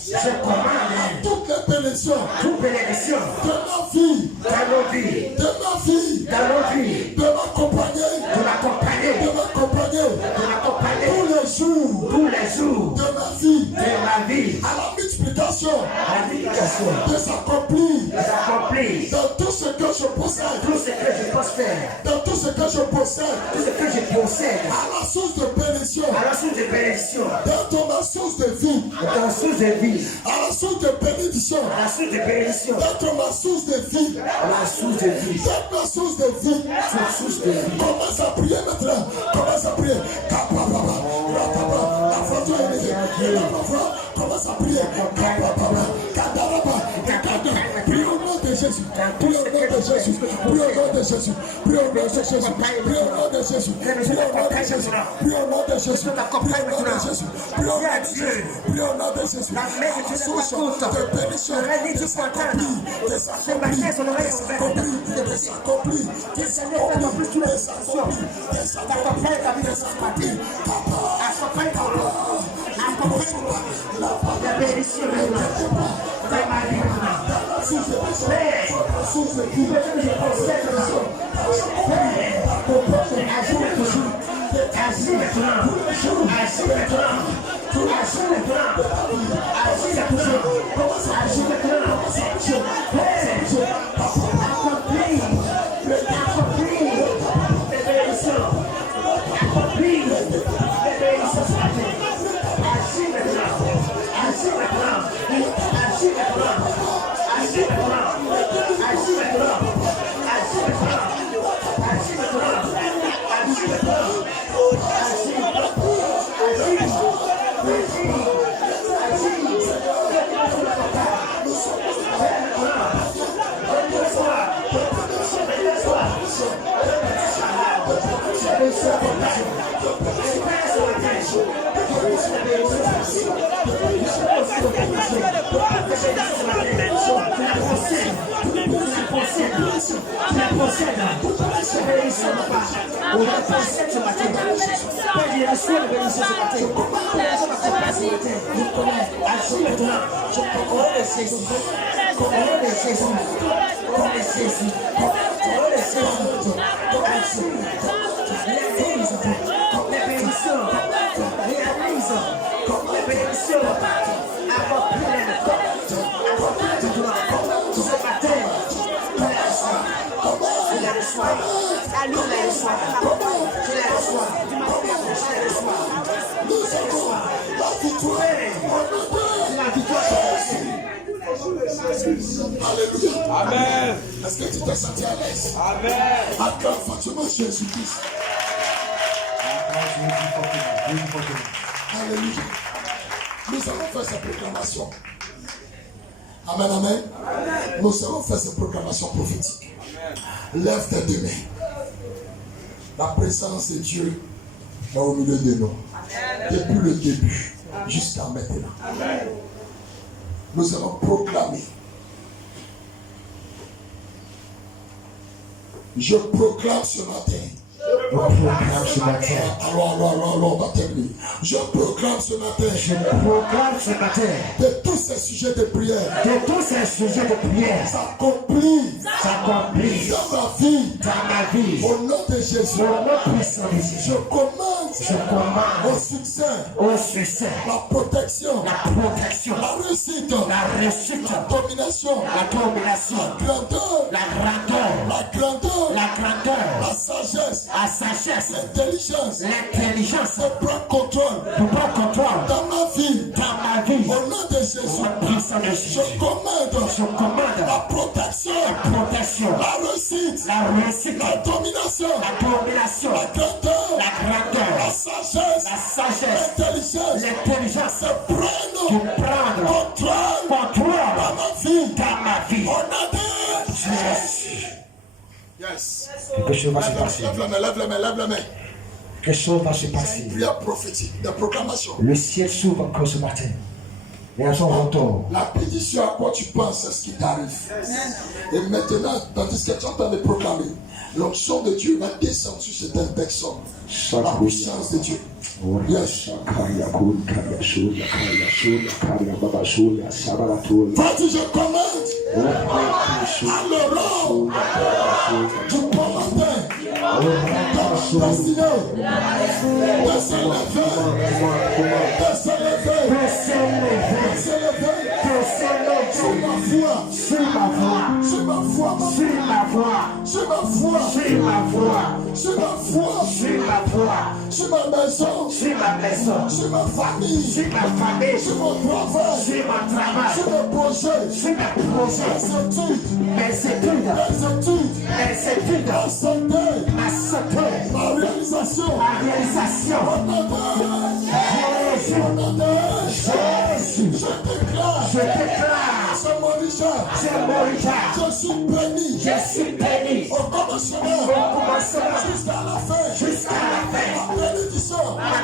je commande toutes les bénédictions toute bénédiction de ma vie, dans nos vies, de ma vie, dans nos vies, de m'accompagner, de m'accompagner, de m'accompagner tous les jours de ma vie, ma vie, à la multiplication, à la méditation, de s'accomplir d'accomplir dans tout ce que je possède, tout ce que je pense faire, dans tout ce que je possède, tout ce que je possède, à la source de bénédiction, à la source de bénédiction, dans ma source de vie, dans la source de vie, à la source de bénédiction, à la source de bénédiction, dans ma source de vie, à la source de vie, dans ma source de vie. la source de vie. Commence à prier maintenant, commence à prier. La photo est levée. Commence à prier. Prie au nom de Jésus. Prie au nom de Jésus. Prie au nom de Jésus. Prie au nom de Jésus. Prie au nom de Jésus. Prie au nom de Jésus. Prie au nom de Jésus. Prie au nom de Jésus. Prie au nom de Jésus. Prie au nom de Jésus. La source de bénédiction de s'accomplir, de s'accomplir, de s'accomplir, de s'accomplir, de s'accomplir, de s'accomplir, de s'accomplir, de s'accomplir. La bénédiction de ma vie. Source de vie. Agis maintenant. Alléluia. Amen. Est-ce que tu t'es senti à l'aise? Amen. Acclame fortement Jésus-Christ. Alléluia. Nous allons faire cette proclamation. Amen, amen. Nous allons faire cette proclamation prophétique. Lève tes deux mains. La présence de Dieu est au milieu de nous. Depuis le début jusqu'à maintenant. Nous allons proclamer. Je proclame ce matin. Alors, on va terminer. Je proclame ce matin. je proclame ce matin De tous ces sujets de prière. que tous ces sujets de prière S'accomplissent s'accomplissent dans ma vie. dans ma vie. Au nom de Jésus. Au nom puissant de Jésus, Je commande je commande au succès, au succès, la protection, la protection, la réussite, la réussite, la domination, la domination, la grandeur, la grandeur, la grandeur, la grandeur, la sagesse, la sagesse, l'intelligence, l'intelligence, le prendre contrôle pour prendre contrôle dans ma vie. dans ma vie. Au nom de Jésus. Jésus. Au puissant de Jésus. Je commande la protection, la réussite, la domination, la grandeur, la sagesse, l'intelligence de prendre contrôle dans ma vie. On a dit Jésus. Yes. Quelque chose va se passer. Lève les mains. Quelque chose va se passer. Prière prophétique, de proclamation. Le ciel s'ouvre encore ce matin. Et à son retour. La pétition à quoi tu penses, c'est ce qui t'arrive. Et maintenant, tandis que tu es en train de proclamer, l'onction de Dieu va descendre sur certaines personnes. La puissance de Dieu. Yes. Vas-y, je commande à l'Europe du bon matin de s'élever, sur ma maison, sur ma famille, sur mon travail, sur mes projets, mes études, ma santé, ma réalisation, Jésus, je déclare, c'est mon Richard, je suis béni, au commencement, jusqu'à la fin, ma bénédiction, la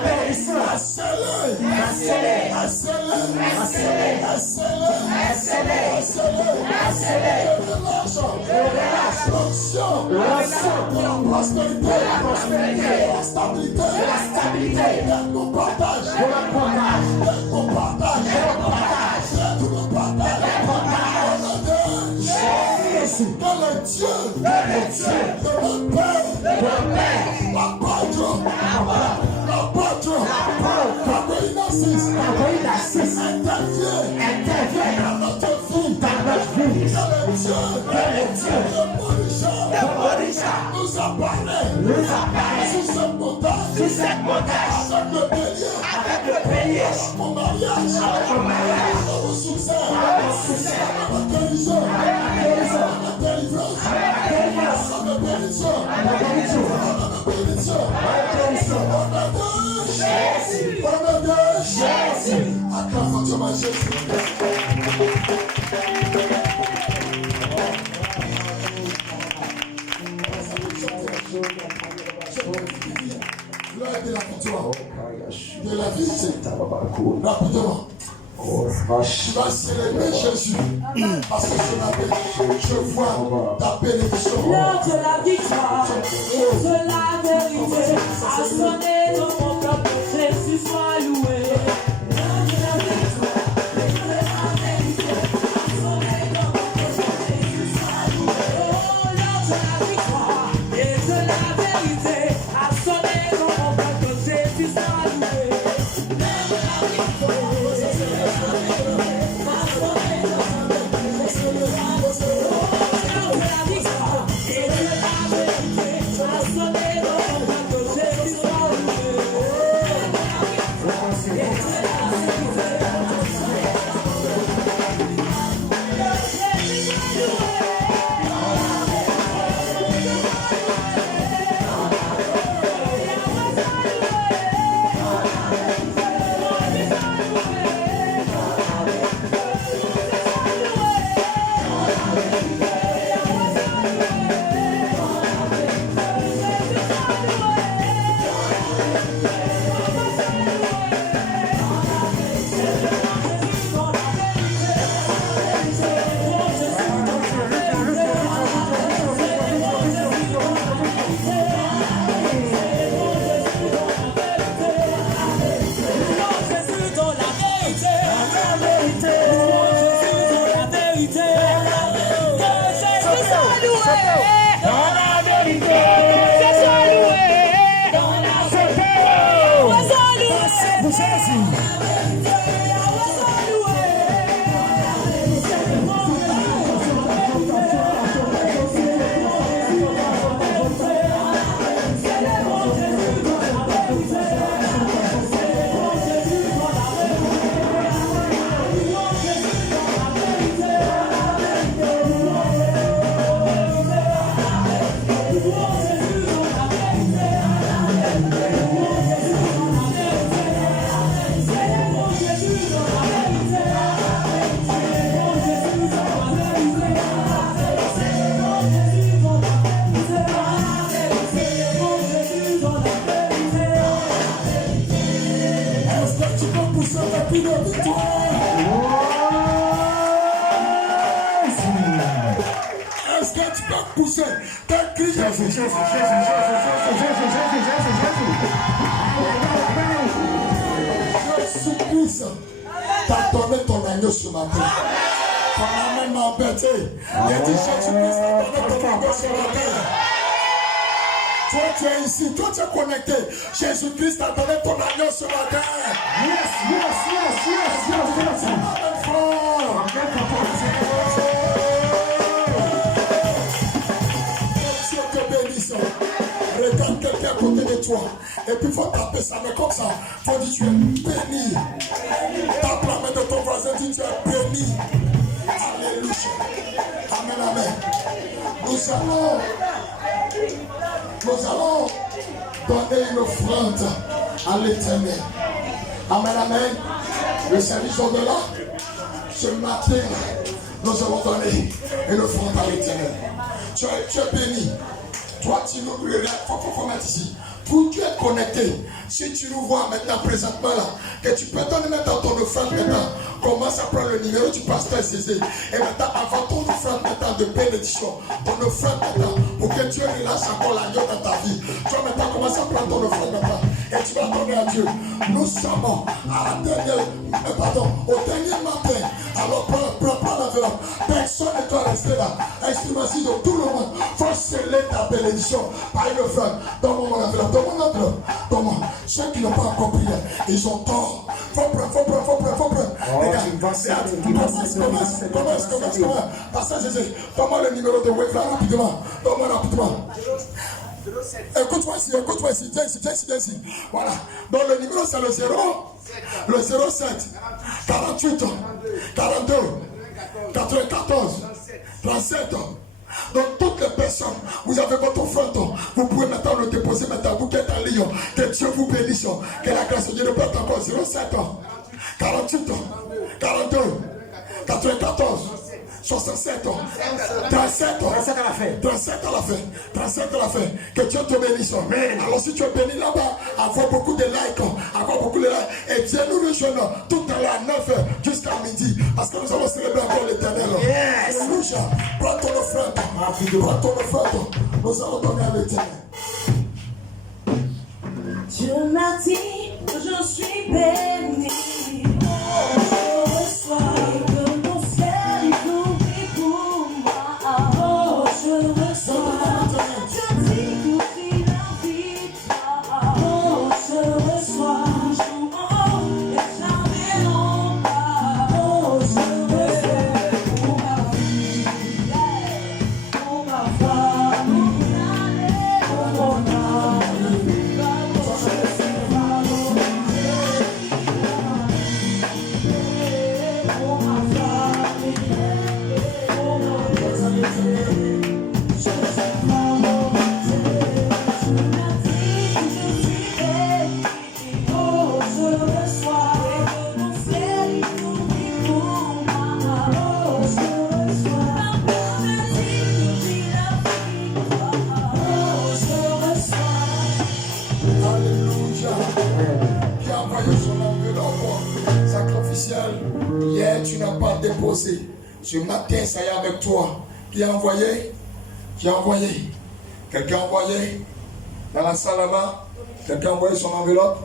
prospérité, la stabilité, mon partage, Jésus, le Dieu de mon Père, l'apôtre, intervient dans notre vie, le Dieu de Morisha nous a parlé sur cette montagne, avec le bélier, mon mariage, mon succès, ma guérison, ma délivrance, ma bénédiction, on a Jésus. Acclame Dieu, ma Jésus. Gloire de la victoire, de la vérité. Rapidement. Tu vas célébrer Jésus parce que je vois ta bénédiction. L'heure de la victoire et de la vérité a sonné dans mon cœur pour Jésus soit loué. L'heure de la victoire et de la vérité a sonné dans mon cœur pour Jésus soit loué. Oh, l'heure de la victoire et de la vérité a sonné dans mon cœur pour Jésus soit loué. L'heure de la victoire et de la vérité a sonné dans mon cœur pour Jésus soit loué. Oh, l'heure de la victoire et de la vérité a sonné dans mon cœur pour Jésus soit loué. peux pousser tes cris. Jésus. Jésus-Christ t'a donné ton agneau ce matin. Ton amen m'a embêté. Il a dit Jésus-Christ t'a donné ton agneau ce matin. Toi tu es ici, toi tu es connecté. Jésus-Christ t'a donné ton agneau ce matin. Yes. Amen fort. Dieu te bénisse. Regarde quelqu'un à côté de toi. Et puis il faut taper ça, mais comme ça. Il faut dire tu es béni. Tape la main de ton voisin, dis tu es béni. Alléluia. Amen. Nous allons donner une offrande à l'Éternel. Amen. Le service au-delà. Ce matin, nous allons donner une offrande à l'Éternel. Tu es béni. Toi, tu nous il faut mettre ici. Pour tu es connecté. Si tu nous vois maintenant, présentement là, que tu peux donner maintenant ton offrande maintenant. Commence à prendre le numéro du pasteur César. Et maintenant, avant ton offrande maintenant de bénédiction, ton offrande maintenant, pour que Dieu relâche encore l'agneau dans ta vie. Tu vas maintenant commencer à prendre ton offrande maintenant. Et tu vas donner à Dieu. Nous sommes au dernier matin. Alors prends l'enveloppe. Personne ne doit rester là. Instrument-ci de tout le monde. Faut sceller ta bénédiction par une offrande. Donne-moi mon enveloppe. Donne-moi. Ceux qui n'ont pas encore prié, ils ont tort. Faut prendre. Commence. Pasteur Jésus, donne-moi le numéro de Wave là rapidement. Donne-moi rapidement. Écoute-moi ici. Viens ici. Voilà. Donc le numéro c'est le 07 48 42 94 37. Donc toutes les personnes, vous avez votre offrande, vous pouvez maintenant le déposer maintenant, vous qui êtes en ligne, que Dieu vous bénisse, que la grâce de Dieu ne perde encore 07 48 42 94 67 37 à la fin. Que Dieu te bénisse. Alors si tu es béni là-bas, avoir beaucoup de likes, et viens nous rejoindre tout à l'heure à 9h jusqu'à midi, parce que nous allons célébrer encore l'Éternel. Alléluia. Prends ton offrande. Nous allons donner à l'Éternel. Dieu m'a dit que je suis béni. Je reçois que mon ciel s'ouvre pour moi. Oh, je reçois. Je dis que la victoire. Oh, je reçois. Et jamais non pas. Oh, je reçois pour ma vie, pour ma femme, pour mon âme. Hier, tu n'as pas déposé. Ce matin, ça y est avec toi. Qui a envoyé? Quelqu'un a envoyé dans la salle là-bas? Quelqu'un a envoyé son enveloppe?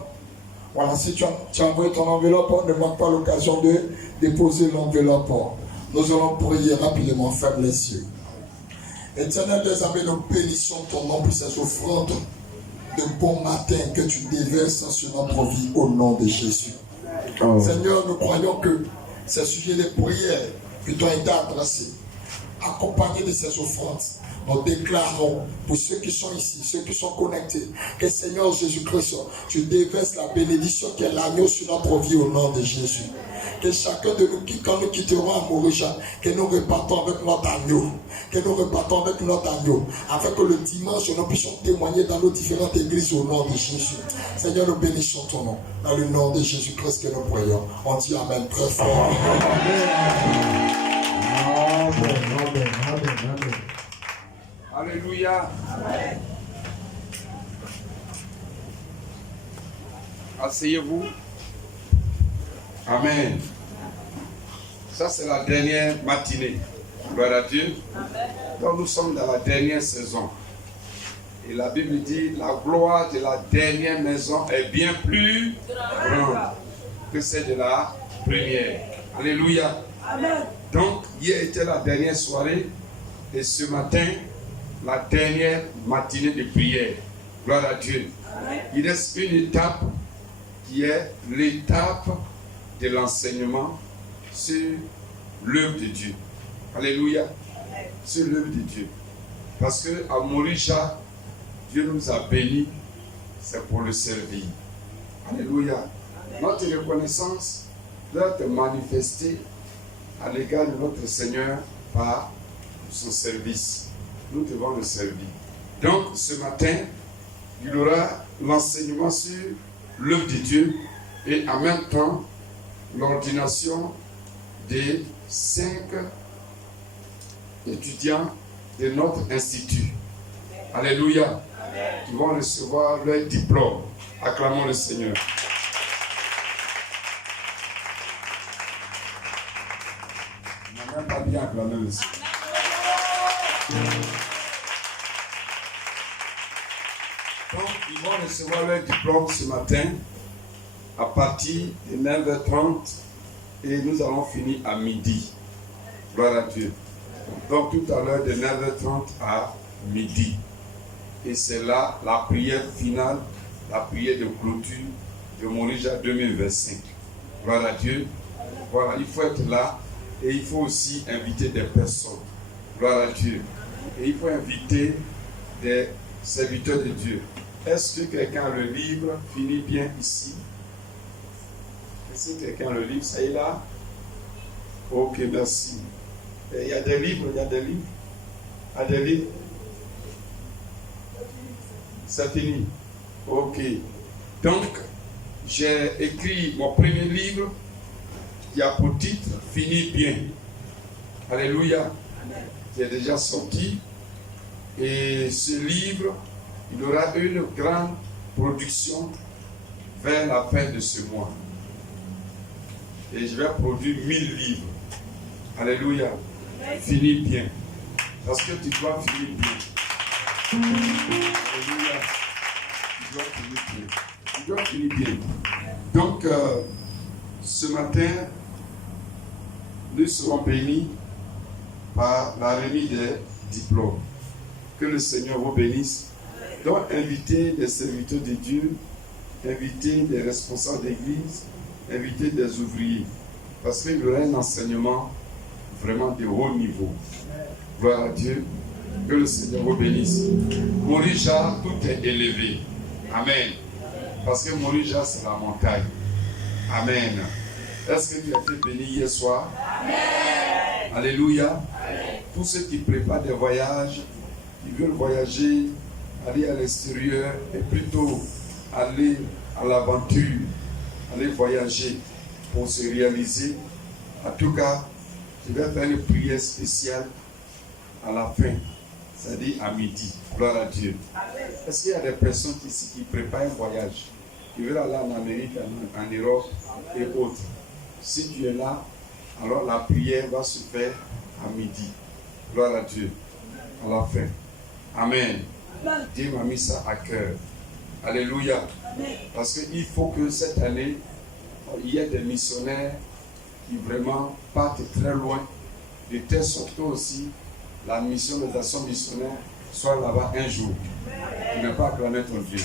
Voilà, si tu as envoyé ton enveloppe, ne manque pas l'occasion de déposer l'enveloppe. Nous allons prier rapidement, ferme les yeux. Éternel des armées, nous bénissons ton nom pour ces offrandes de bon matin que tu déverses sur notre vie au nom de Jésus. Oh. Seigneur, nous croyons que ces sujets de prière qui t'ont été adressés, accompagnés de ces offrandes, nous déclarons pour ceux qui sont ici, ceux qui sont connectés, que Seigneur Jésus-Christ, tu déverses la bénédiction qui est l'agneau sur notre vie au nom de Jésus. Que chacun de nous, quand nous quitterons à Moréja, que nous repartons avec notre agneau. Afin que le dimanche, nous puissions témoigner dans nos différentes églises au nom de Jésus. Seigneur, nous bénissons ton nom. Dans le nom de Jésus-Christ que nous prions. On dit Amen très fort. Amen. Alléluia. Amen. Asseyez-vous. Amen. Ça, c'est la dernière matinée. Gloire à Dieu. Amen. Donc nous sommes dans la dernière saison. Et la Bible dit, la gloire de la dernière maison est bien plus grande que celle de la première. Alléluia. Amen. Donc, hier était la dernière soirée et ce matin, la dernière matinée de prière. Gloire à Dieu. Amen. Il reste une étape qui est l'étape de l'enseignement sur l'œuvre de Dieu. Alléluia. Sur l'œuvre de Dieu. Parce que à Morisha, Dieu nous a bénis, c'est pour le servir. Alléluia. Notre reconnaissance doit être manifestée à l'égard de notre Seigneur par son service. Nous devons le servir. Donc, ce matin, il y aura l'enseignement sur l'œuvre de Dieu et en même temps, l'ordination des 5 étudiants de notre institut. Alléluia. Qui vont recevoir leur diplôme. Acclamons le Seigneur. On n'a même pas bien acclamé le Seigneur. Donc, ils vont recevoir leur diplôme ce matin à partir de 9h30 et nous allons finir à midi. Gloire à Dieu. Donc, tout à l'heure de 9h30 à midi. Et c'est là la prière finale, la prière de clôture de Morija 2025. Gloire à Dieu. Voilà, il faut être là et il faut aussi inviter des personnes. Gloire à Dieu. Et il faut inviter des serviteurs de Dieu. Est-ce que quelqu'un a le livre fini bien ici? Est-ce que quelqu'un a le livre? Ça y est là? Ok, merci. Et il y a des livres, il y a des livres. Il y a des livres. C'est fini. Ok. Donc, j'ai écrit mon premier livre qui a pour titre Fini bien. Alléluia. Qui est déjà sorti. Et ce livre, il aura une grande production vers la fin de ce mois. Et je vais produire 1000 livres. Alléluia. Fini bien. Parce que tu dois finir bien. Alléluia. Tu dois finir bien. Tu dois finir bien. Donc, ce matin, nous serons bénis par la remise des diplômes. Que le Seigneur vous bénisse. Donc, invitez des serviteurs de Dieu, invitez des responsables d'église, invitez des ouvriers. Parce qu'il y aura un enseignement vraiment de haut niveau. Gloire à Dieu. Que le Seigneur vous bénisse. Morija, tout est élevé. Amen. Parce que Morija, c'est la montagne. Amen. Est-ce que tu as été béni hier soir? Amen. Alléluia. Tous ceux qui préparent des voyages, qui veulent voyager, aller à l'extérieur et plutôt aller à l'aventure, aller voyager pour se réaliser. En tout cas, je vais faire une prière spéciale à la fin, c'est-à-dire à midi. Gloire à Dieu. Est-ce qu'il y a des personnes ici qui préparent un voyage, qui veulent aller en Amérique, en Europe et autres? Si tu es là, alors la prière va se faire à midi. Gloire à Dieu. À la fin. Amen. Dieu m'a mis ça à cœur. Alléluia. Parce qu'il faut que cette année, il y ait des missionnaires qui vraiment partent très loin, de telle sorte que aussi la mission des actions missionnaires soit là-bas un jour. Tu n'es pas acclamé ton Dieu.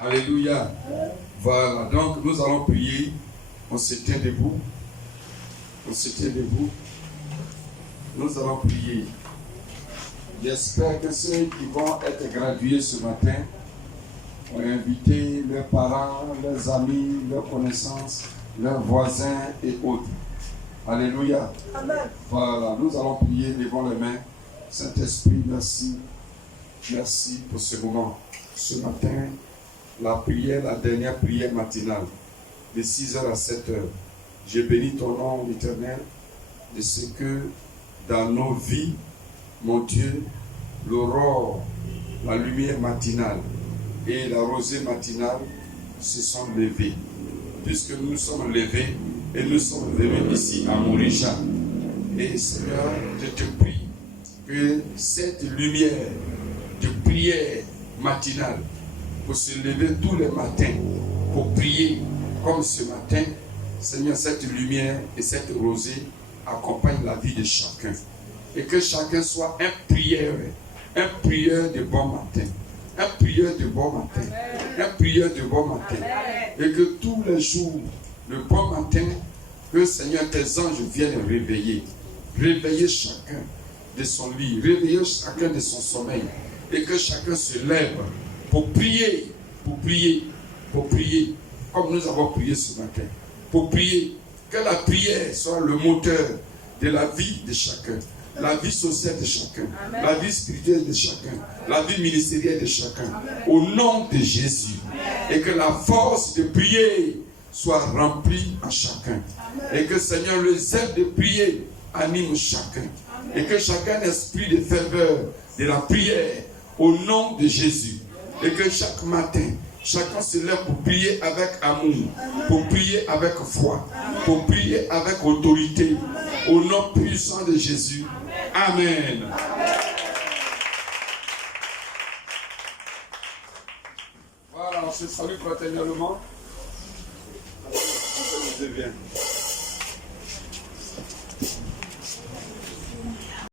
Alléluia. Voilà, donc nous allons prier. On se tient debout. On se tient debout. Nous allons prier. J'espère que ceux qui vont être gradués ce matin ont invité leurs parents, leurs amis, leurs connaissances, leurs voisins et autres. Alléluia. Amen. Voilà, nous allons prier devant les mains. Saint-Esprit, merci. Merci pour ce moment. Ce matin, la prière, la dernière prière matinale, de 6h à 7h. Je bénis ton nom éternel de ce que dans nos vies, mon Dieu, l'aurore, la lumière matinale et la rosée matinale se sont levées. Puisque nous sommes levés, Et nous sommes venus ici à Montréal. Et Seigneur, je te prie que cette lumière de prière matinale pour se lever tous les matins, pour prier comme ce matin, Seigneur, cette lumière et cette rosée accompagnent la vie de chacun. Et que chacun soit un prieur de bon matin. Un prieur de bon matin. Un prieur de bon matin. Et que tous les jours, le bon matin, que Seigneur, tes anges viennent réveiller. Réveiller chacun de son lit. Réveiller chacun de son sommeil. Et que chacun se lève pour prier. Pour prier. Pour prier. Comme nous avons prié ce matin. Pour prier. Que la prière soit le moteur de la vie de chacun. La vie sociale de chacun, la vie spirituelle de chacun, la vie ministérielle de chacun, au nom de Jésus. Et que la force de prier soit remplie à chacun. Et que Seigneur, le zèle de prier anime chacun. Et que chacun esprit de ferveur de la prière au nom de Jésus. Et que chaque matin, chacun se lève pour prier avec amour, pour prier avec foi, pour prier avec autorité, au nom puissant de Jésus. Amen. Voilà, on se salue fraternellement. Ça nous devient.